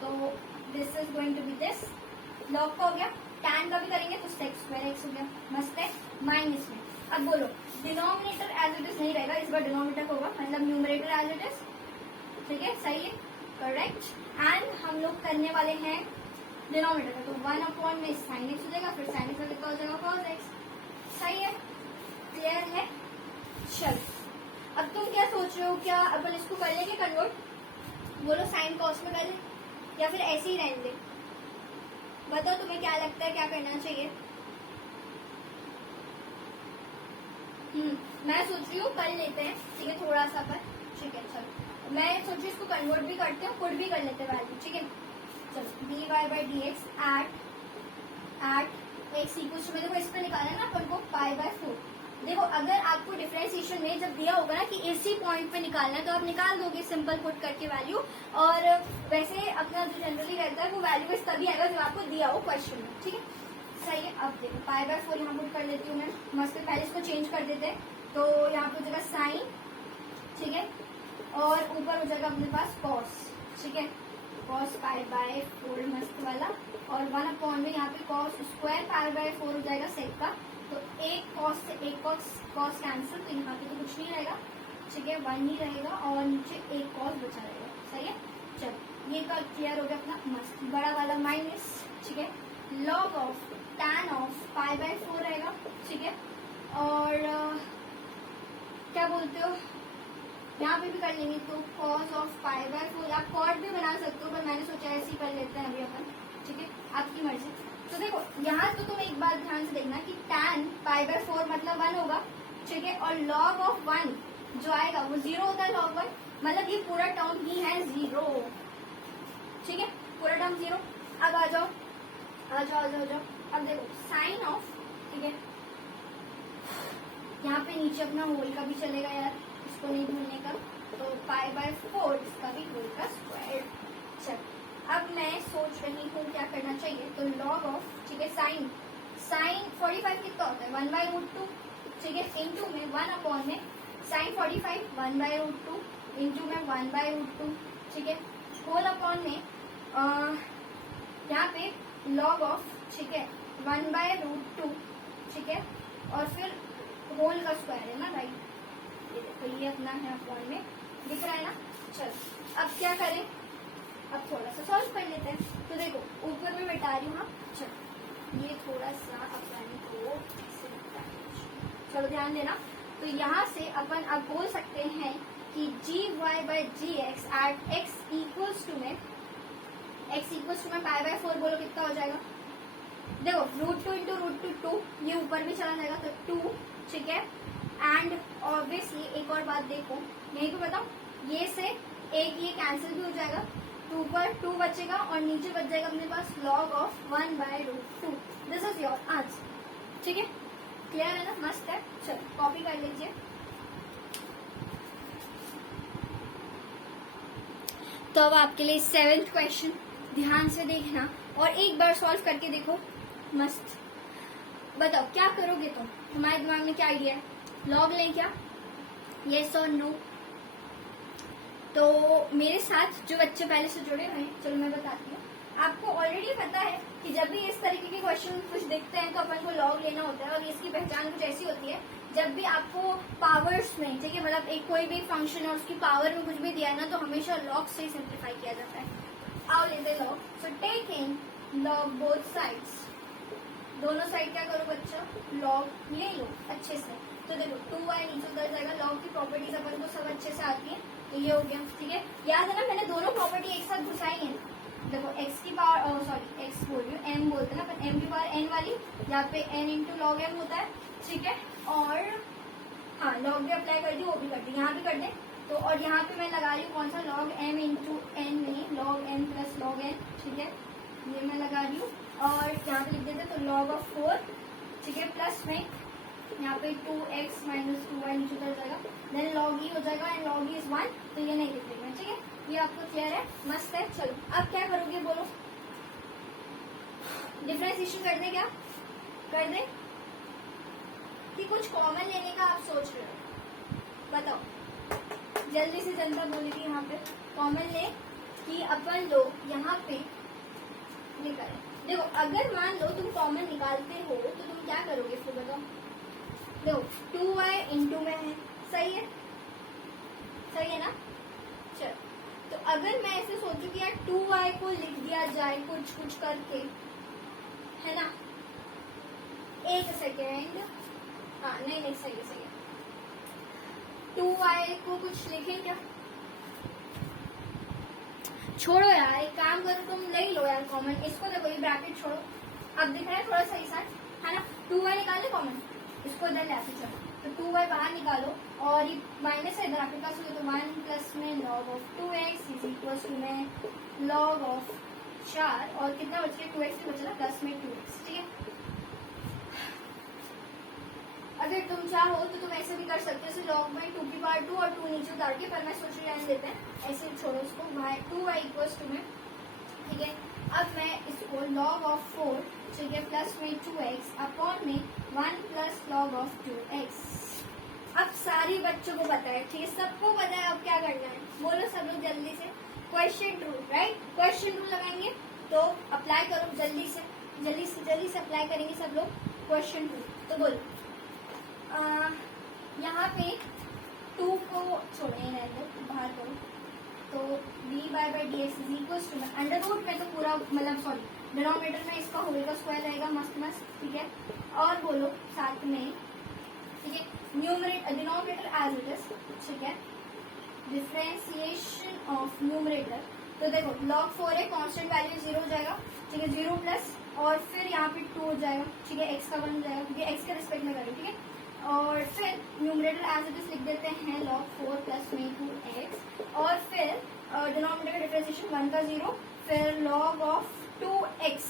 तो this is going to be this, log का हो गया, टैन का भी करेंगे तो सेक्स स्क्वायर एक्स हो गया, मस्त है, माइनस में। अब बोलो डिनोमिनेटर एज इट इज नहीं रहेगा, इस बार डिनोमिनेटर होगा, मतलब न्यूमरेटर एज इट इज, ठीक है, सही है, करेक्ट। एंड हम लोग करने वाले हैं डिनोमिनेटर, तो 1 अपॉन में साइन एक्स हो जाएगा, फिर साइन एक्स का कितना हो जाएगा कॉस एक्स, सही है, क्लियर है। चल अब तुम क्या सोच रहे हो, क्या अपन इसको कर लेंगे कन्वर्ट, बोलो साइन कॉस में कर ले या फिर ऐसे ही रहने दे, बताओ तुम्हें क्या लगता है क्या करना चाहिए। मैं सोच रही हूँ कर लेते हैं, ठीक है, थोड़ा सा पर, ठीक है, चलो मैं सोच रही हूँ इसको कन्वर्ट भी करते हैं, पुट भी कर लेते हैं वैल्यू, ठीक है। चलो d y by d x at x equals to, देखो इस पर निकाला ना अपन को पाई बाय 4। देखो अगर आपको डिफरेंशिएशन में जब दिया होगा ना कि इसी पॉइंट पे निकालना है तो आप निकाल दोगे सिंपल पुट करके वैल्यू, और वैसे अपना जो जनरली रहता है वो वैल्यू इस तभी आएगा जब आपको दिया हो क्वेश्चन में, ठीक है, सही है। अब देखो पाई बाय 4 यहाँ पुट कर लेती हूँ मैं, मस्त, पहले इसको चेंज कर देते हैं, तो यहाँ पे हो जाएगा साइन, ठीक है, और ऊपर हो जाएगा अपने पास कॉस, ठीक है, कॉस पाई बाय 4 मस्त वाला, और 1 अपॉन में यहाँ पे कॉस स्क्वायर पाई बाय 4 हो जाएगा सेक का, तो एक कॉस से एक कॉस कैंसिल, तो यहाँ पे तो कुछ नहीं रहेगा, ठीक है, 1 ही रहेगा, और नीचे एक कॉस बचा रहेगा, सही है। चलो ये तो क्लियर हो गया अपना मस्त बड़ा वाला माइनस, ठीक है, लॉग ऑफ tan ऑफ π/4 रहेगा, ठीक है। और क्या बोलते हो, यहाँ पे भी कर लेंगे तो cos ऑफ π/4, आप cot भी बना सकते हो, पर मैंने सोचा ऐसे ही कर लेते हैं अभी अपन, ठीक है, आपकी मर्जी। तो देखो यहाँ तो तुम एक बात ध्यान से देखना कि tan π/4 मतलब 1 होगा, ठीक है, और log ऑफ 1 जो आएगा वो 0 होता है, log 1 मतलब ये पूरा टर्म ही है 0, ठीक है, पूरा टर्म 0। अब आ जाओ आ जाओ आ जाओ आ जाओ, अब देखो साइन ऑफ, ठीक है, यहाँ पे नीचे अपना होल का भी चलेगा यार, इसको नहीं भूलने का, तो π/4 इसका भी होल का स्क्वायर। चल अब मैं सोच रही हूँ क्या करना चाहिए, तो log ऑफ, ठीक है, साइन 45 कितना होता है 1/√2, ठीक है, इंटू में 1 में साइन 45 1/√2 इंटू में 1/√2, ठीक है, होल अपॉन में यहाँ पे log ऑफ, ठीक है, 1/√2, ठीक है, और फिर होल का स्क्वायर है ना, राइट, ये देखो ये अपना है अपॉन में, दिख रहा है ना। चलो अब क्या करें, अब थोड़ा सा सॉल्व कर लेते हैं। तो देखो ऊपर में मिटा रही हूँ, चलो ये थोड़ा सा अपन को ऐसे मिटा रही हूँ, चलो ध्यान देना। तो यहाँ से अपन अब बोल सकते हैं कि gy/gx eight x equals to में π/4 बोलो कितना हो जाएगा, देखो √2 इंटू √2 2, ये ऊपर भी चला जाएगा तो 2, ठीक है, एंड ऑब्वियसली एक और बात देखो यही तो बताओ, ये से एक ये कैंसिल भी हो जाएगा, 2 पर 2 बचेगा और नीचे बच जाएगा अपने पास log of 1/√2। This is your answer, ठीक है, क्लियर है ना, मस्त है। चलो कॉपी कर लीजिए। तो अब आपके लिए 7th क्वेश्चन ध्यान से देखना और एक बार सॉल्व करके देखो, मस्त। बताओ क्या करोगे तुम, तुम्हारे दिमाग में क्या आइडिया है, लॉग लें क्या, येस और नो। तो मेरे साथ जो बच्चे पहले से जुड़े हुए हैं, चलो मैं बताती हूँ, आपको ऑलरेडी पता है कि जब भी इस तरीके के क्वेश्चन कुछ दिखते हैं तो अपन को लॉग लेना होता है, और इसकी पहचान कुछ ऐसी होती है, जब भी आपको पावर्स में, ठीक है, मतलब एक कोई भी फंक्शन और उसकी पावर में कुछ भी दिया है ना, तो हमेशा लॉग से ही सिंप्लीफाई किया जाता है। आओ लेते log, so take in log both sides, दोनों साइड क्या करो बच्चा, लॉग ले लो अच्छे से। तो देखो 2y नीचे उतर जाएगा, लॉग की प्रॉपर्टीज अपन को सब अच्छे से आती है, तो ये हो गया, ठीक है। याद है ना मैंने दोनों प्रॉपर्टी एक साथ घुसाई है, देखो x की पावर, सॉरी x बोल रही हूँ, m बोलते हैं ना अपन, m की पावर n वाली, यहाँ पे n इंटू लॉग m होता है, ठीक है, और हाँ लॉग भी अप्लाई कर दी, वो भी कर दी, यहाँ भी कर दे। तो और यहाँ पे मैं लगा रही हूँ कौन सा, लॉग m इंटू n में log m plus log n, ठीक है, ये मैं लगा रही हूँ, और यहाँ पे लिख देते तो लॉग ऑफ 4, ठीक है, प्लस में यहाँ पे 2x माइनस 2y नीचे उतर जाएगा, देन लॉग ई हो जाएगा, एंड लॉग ई इज 1, तो ये नहीं लिखेगा, ठीक है, ये आपको क्लियर है, मस्त है। चलो अब क्या करोगे बोलो, डिफरेंशिएशन कर दे, क्या कर दे कि कुछ कॉमन लेने का आप सोच रहे हो, बताओ जल्दी से, जनता बोलेगी यहाँ पे कॉमन ले कि अपन लोग यहाँ पे ये करें। देखो अगर मान लो तुम कॉमन निकालते हो तो तुम क्या करोगे फिर बताओ, देखो 2y इंटू में है, सही है, सही है ना। चल तो अगर मैं ऐसे सोचू कि यार 2y को लिख दिया जाए कुछ कुछ करके, है ना, एक सेकेंड, हाँ नहीं नहीं सही है सही है, 2y को कुछ लिखें क्या, छोड़ो यार, एक काम करो तुम नहीं लो यार कॉमन, इसको देखो ये ब्रैकेट छोड़ो, अब दिख रहा है थोड़ा सही सा, है ना, 2y निकाले कॉमन, इसको इधर ले आते चलो, तो 2y बाहर निकालो और ये माइनस है इधर आपके पास, तो 1 प्लस में log of 2x is equal to में लॉग ऑफ 4, और कितना बच गया 2x ही बचा, प्लस में 2x, ठीक है। अगर तुम चाहो तो तुम ऐसे भी कर सकते हो, लॉग में 2 की पावर 2 और 2 नीचे उतार के, पर मैं सोच रही रहने देते हैं, ऐसे छोड़ो इसको, 2y इक्वल्स टू में, ठीक है। अब मैं इसको log ऑफ 4, ठीक है, प्लस में 2x अपॉन में 1 प्लस लॉग ऑफ 2x। अब सारी बच्चों को पता है, ठीक है, सबको पता है अब क्या करना है, बोलो सब लोग जल्दी से, question rule, right, question rule लगाएंगे, तो अप्लाई करो जल्दी से जल्दी से अप्लाई करेंगे सब लोग क्वेश्चन रूल। तो बोलो यहाँ पे 2 को छोड़े रहने दो, बाहर करो, तो dy/dx is equal to under root में, तो पूरा मतलब सॉरी डिनोमिनेटर में इसका होल का स्क्वायर रहेगा, मस्त मस्त, ठीक है। और बोलो साथ में, ठीक है, numerator denominator as it is, ठीक है, डिफरेंशिएशन ऑफ न्यूमरेटर। तो देखो log 4 है, कांस्टेंट वैल्यू 0 हो जाएगा, ठीक है, 0 प्लस और फिर यहाँ पे 2 हो जाएगा, ठीक है, x का 1 हो जाएगा क्योंकि x के रिस्पेक्ट में करें, ठीक है। और फिर न्यूमरेटर एज इट इज लिख देते हैं log 4 प्लस में 2x, और फिर डिनोमिनेटर डिफरेंशिएशन 1 का 0, फिर log ऑफ 2x,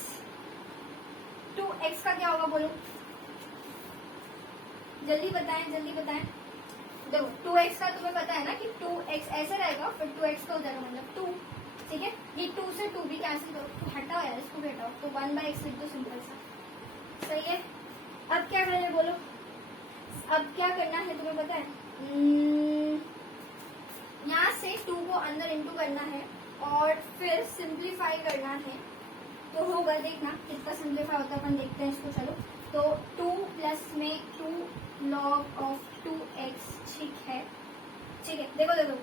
2x का क्या होगा बोलो, जल्दी बताएं जल्दी बताएं। देखो 2x का तुम्हें पता है ना कि 2x ऐसे रहेगा, फिर 2x का हो जाएगा मतलब 2, ठीक है। ये 2 से 2 भी कैंसिल करो, तो हटाओ यार, इसको भी हटाओ, तो 1/x लिख दो, सिंपल सा, सही है। अब क्या करना है बोलो, अब क्या करना है तुम्हें पता है, यहाँ से 2 को अंदर इंटू करना है और फिर सिंप्लीफाई करना है, तो होगा, देखना कितना सिंप्लीफाई होता है, अपन देखते हैं इसको, चलो। तो 2 प्लस में 2 log ऑफ 2x, ठीक है, ठीक है। देखो देखो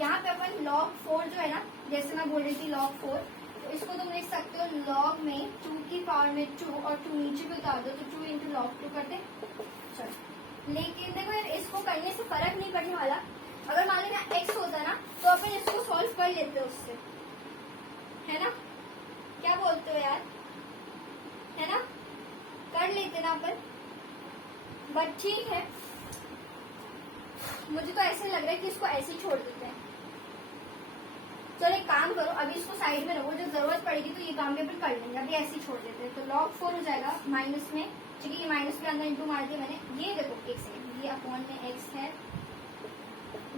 यहाँ पे अपन log 4 जो है ना, जैसे मैं बोल रही थी log 4, तो इसको तुम लिख सकते हो log में 2 की पावर में 2 और 2 नीचे भी उतार दो, तो 2 इंटू log 2 करते, चलो। लेकिन देखो यार, इसको करने से फर्क नहीं पड़ने वाला, अगर मान लो यहाँ x होता ना तो अपन इसको सॉल्व कर लेते उससे, है ना, क्या बोलते हो यार, है ना, कर लेते ना अपन, बट ठीक है, मुझे तो ऐसे लग रहा है कि इसको ऐसे ही छोड़ देते हैं। चलो एक काम करो, अभी इसको साइड में रखो, जब जरूरत पड़ेगी तो ये काम भी अपन कर लेंगे, अभी ऐसे ही छोड़ देते हैं। तो log 4 हो जाएगा माइनस में, ठीक है, ये माइनस के अंदर इंटू मार दिया मैंने, ये देखो एक सेकंड, ये अपॉन में x है,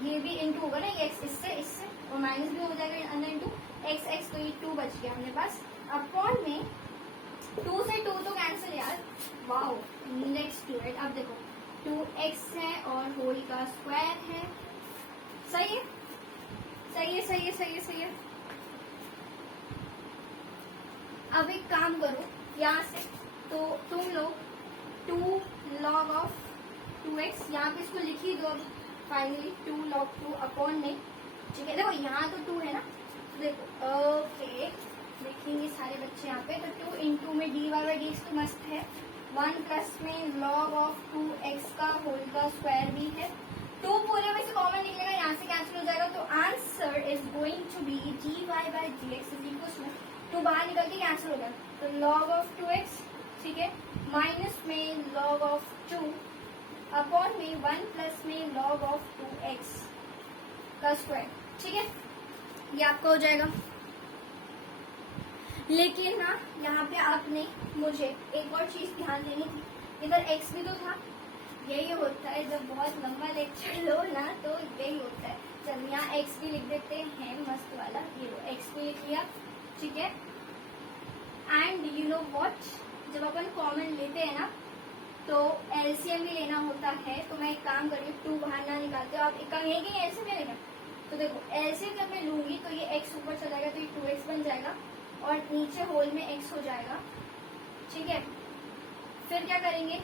ये भी इंटू होगा ना, ये x इससे और माइनस भी हो जाएगा अंदर इंटू x, तो ये 2 बच गया अपने पास, अपॉन में 2 से 2 तो कैंसिल यार, वाओ, नेक्स्ट टू इट। अब देखो 2x है और होल का स्क्वायर है, सही है, सही है, सही है, सही है, सही है। अब एक काम करो यहाँ से, तो तुम लोग 2 log ऑफ 2x, यहाँ पे इसको लिख ही दो फाइनली, 2 log 2 अपॉन में, ठीक है। देखो यहाँ तो 2 है ना, देखो ओके, लिखेंगे सारे बच्चे यहाँ पे, तो 2 इंटू में dy/dx तो मस्त है, 1 प्लस में log ऑफ 2x का होल का स्क्वायर भी है, 2 पूरे में से कॉमन निकलेगा, यहाँ से कैंसिल हो जाएगा, तो answer is going to be dy/dx is equal to 2 बाहर निकल के कैंसिल हो गया, तो log ऑफ 2x, ठीक है, माइनस में log ऑफ 2 अपॉन में 1 प्लस में log ऑफ 2x का स्क्वायर, ठीक है, ये आपका हो जाएगा। लेकिन ना यहाँ पे आपने मुझे एक और चीज ध्यान देनी थी, इधर x भी तो था, यही होता है जब बहुत लंबा लेक्चर लो ना, तो यही होता है। चल यहाँ x भी लिख देते हैं मस्त वाला, ये लो x भी लिख लिया, ठीक है। एंड यू नो व्हाट, जब अपन कॉमन लेते हैं ना तो एलसीएम भी लेना होता है, तो मैं एक काम करिए, 2 बाहर ना निकालते हो आप, एक कहेंगे एलसीएम लेगा, तो देखो एलसीएम जब मैं लूंगी तो ये x ऊपर चला जाएगा, तो ये 2x बन जाएगा और नीचे होल में x हो जाएगा, ठीक है। फिर क्या करेंगे,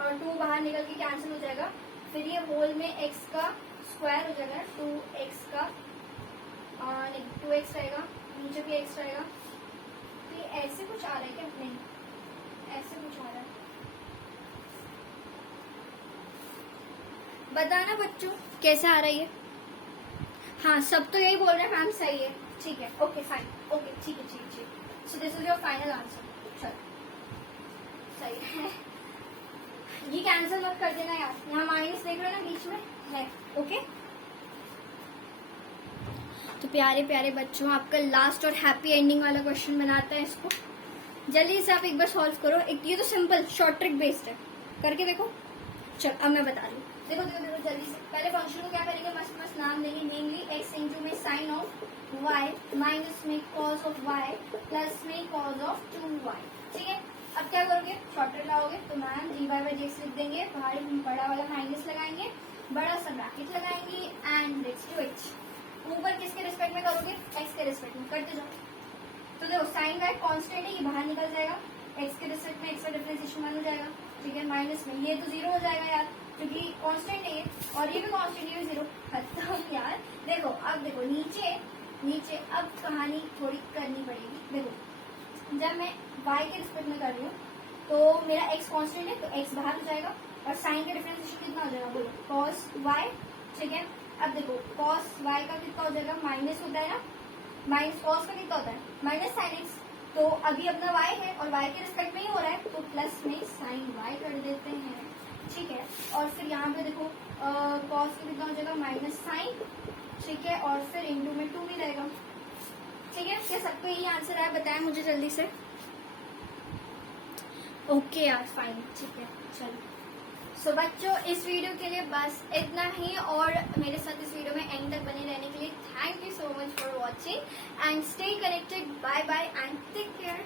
और 2 बाहर निकल के कैंसिल हो जाएगा, फिर ये होल में x का स्क्वायर हो जाएगा, 2x का 2x रहेगा, नीचे भी x रहेगा, तो ये ऐसे कुछ आ रहा है क्या, नहीं ऐसे कुछ आ रहा है, बताना बच्चों कैसे आ रही है। हाँ सब तो यही बोल रहे हैं मैम, सही है, ठीक है, ओके फाइन, ओके ठीक है, ठीक है, so this is your final answer, चलो सही है। ये कैंसिल मत कर देना यार, यहाँ माइनस देख रहे हो ना बीच में है, ओके। तो प्यारे प्यारे बच्चों, आपका लास्ट और हैप्पी एंडिंग वाला क्वेश्चन बनाता है, इसको जल्दी से आप एक बार सॉल्व करो। एक ये तो सिंपल शॉर्ट ट्रिक बेस्ड है, करके देखो। चल अब मैं बता रही हूँ, देखो देखो देखो जल्दी से, पहले फंक्शन को क्या करेंगे, मस्त मस्त नाम देंगे, मेनली x इंटू में साइन ऑफ y माइनस में कॉस ऑफ y प्लस में कॉस ऑफ 2y, ठीक है। अब क्या करोगे, शॉर्ट ट्रिक लाओगे, तो मैम dy/dx लिख देंगे, बाहर बड़ा वाला माइनस लगाएंगे, बड़ा सा ब्रैकेट लगाएंगे एंड लेट्स डू इट। ऊपर किसके रिस्पेक्ट में करोगे, x के रिस्पेक्ट में, करते जाओ। तो देखो साइन का एक कांस्टेंट है, ये बाहर निकल जाएगा, x के रिस्पेक्ट में x का डिफरेंशिएशन 1 हो जाएगा, ठीक है, माइनस में ये तो 0 हो जाएगा यार, क्योंकि कांस्टेंट है और ये भी कांस्टेंट, ये भी 0 खत्म यार। देखो अब देखो नीचे नीचे, अब कहानी थोड़ी करनी पड़ेगी। देखो जब मैं y के रिस्पेक्ट में कर रही हूँ तो मेरा x कांस्टेंट है, तो x बाहर हो जाएगा और साइन का डिफरेंशिएशन कितना हो जाएगा, बोलो cos y, ठीक है। अब देखो cos y का कितना हो जाएगा, माइनस होता है ना, माइनस cos का कितना होता है, माइनस साइन x, तो अभी अपना y है और y के रिस्पेक्ट में ही हो रहा है, तो प्लस में साइन y कर देते हैं, ठीक है। और फिर यहाँ पे देखो cos का कितना हो जाएगा, माइनस साइन, ठीक है, और फिर इंटू में 2 भी रहेगा, ठीक है। क्या सबको यही आंसर आया, बताएं मुझे जल्दी से। ओके यार, फाइन, ठीक है, चलो। सो बच्चों, इस वीडियो के लिए बस इतना ही, और मेरे साथ इस वीडियो में एंड तक बने रहने के लिए thank you so much for watching and stay connected. Bye bye and take care.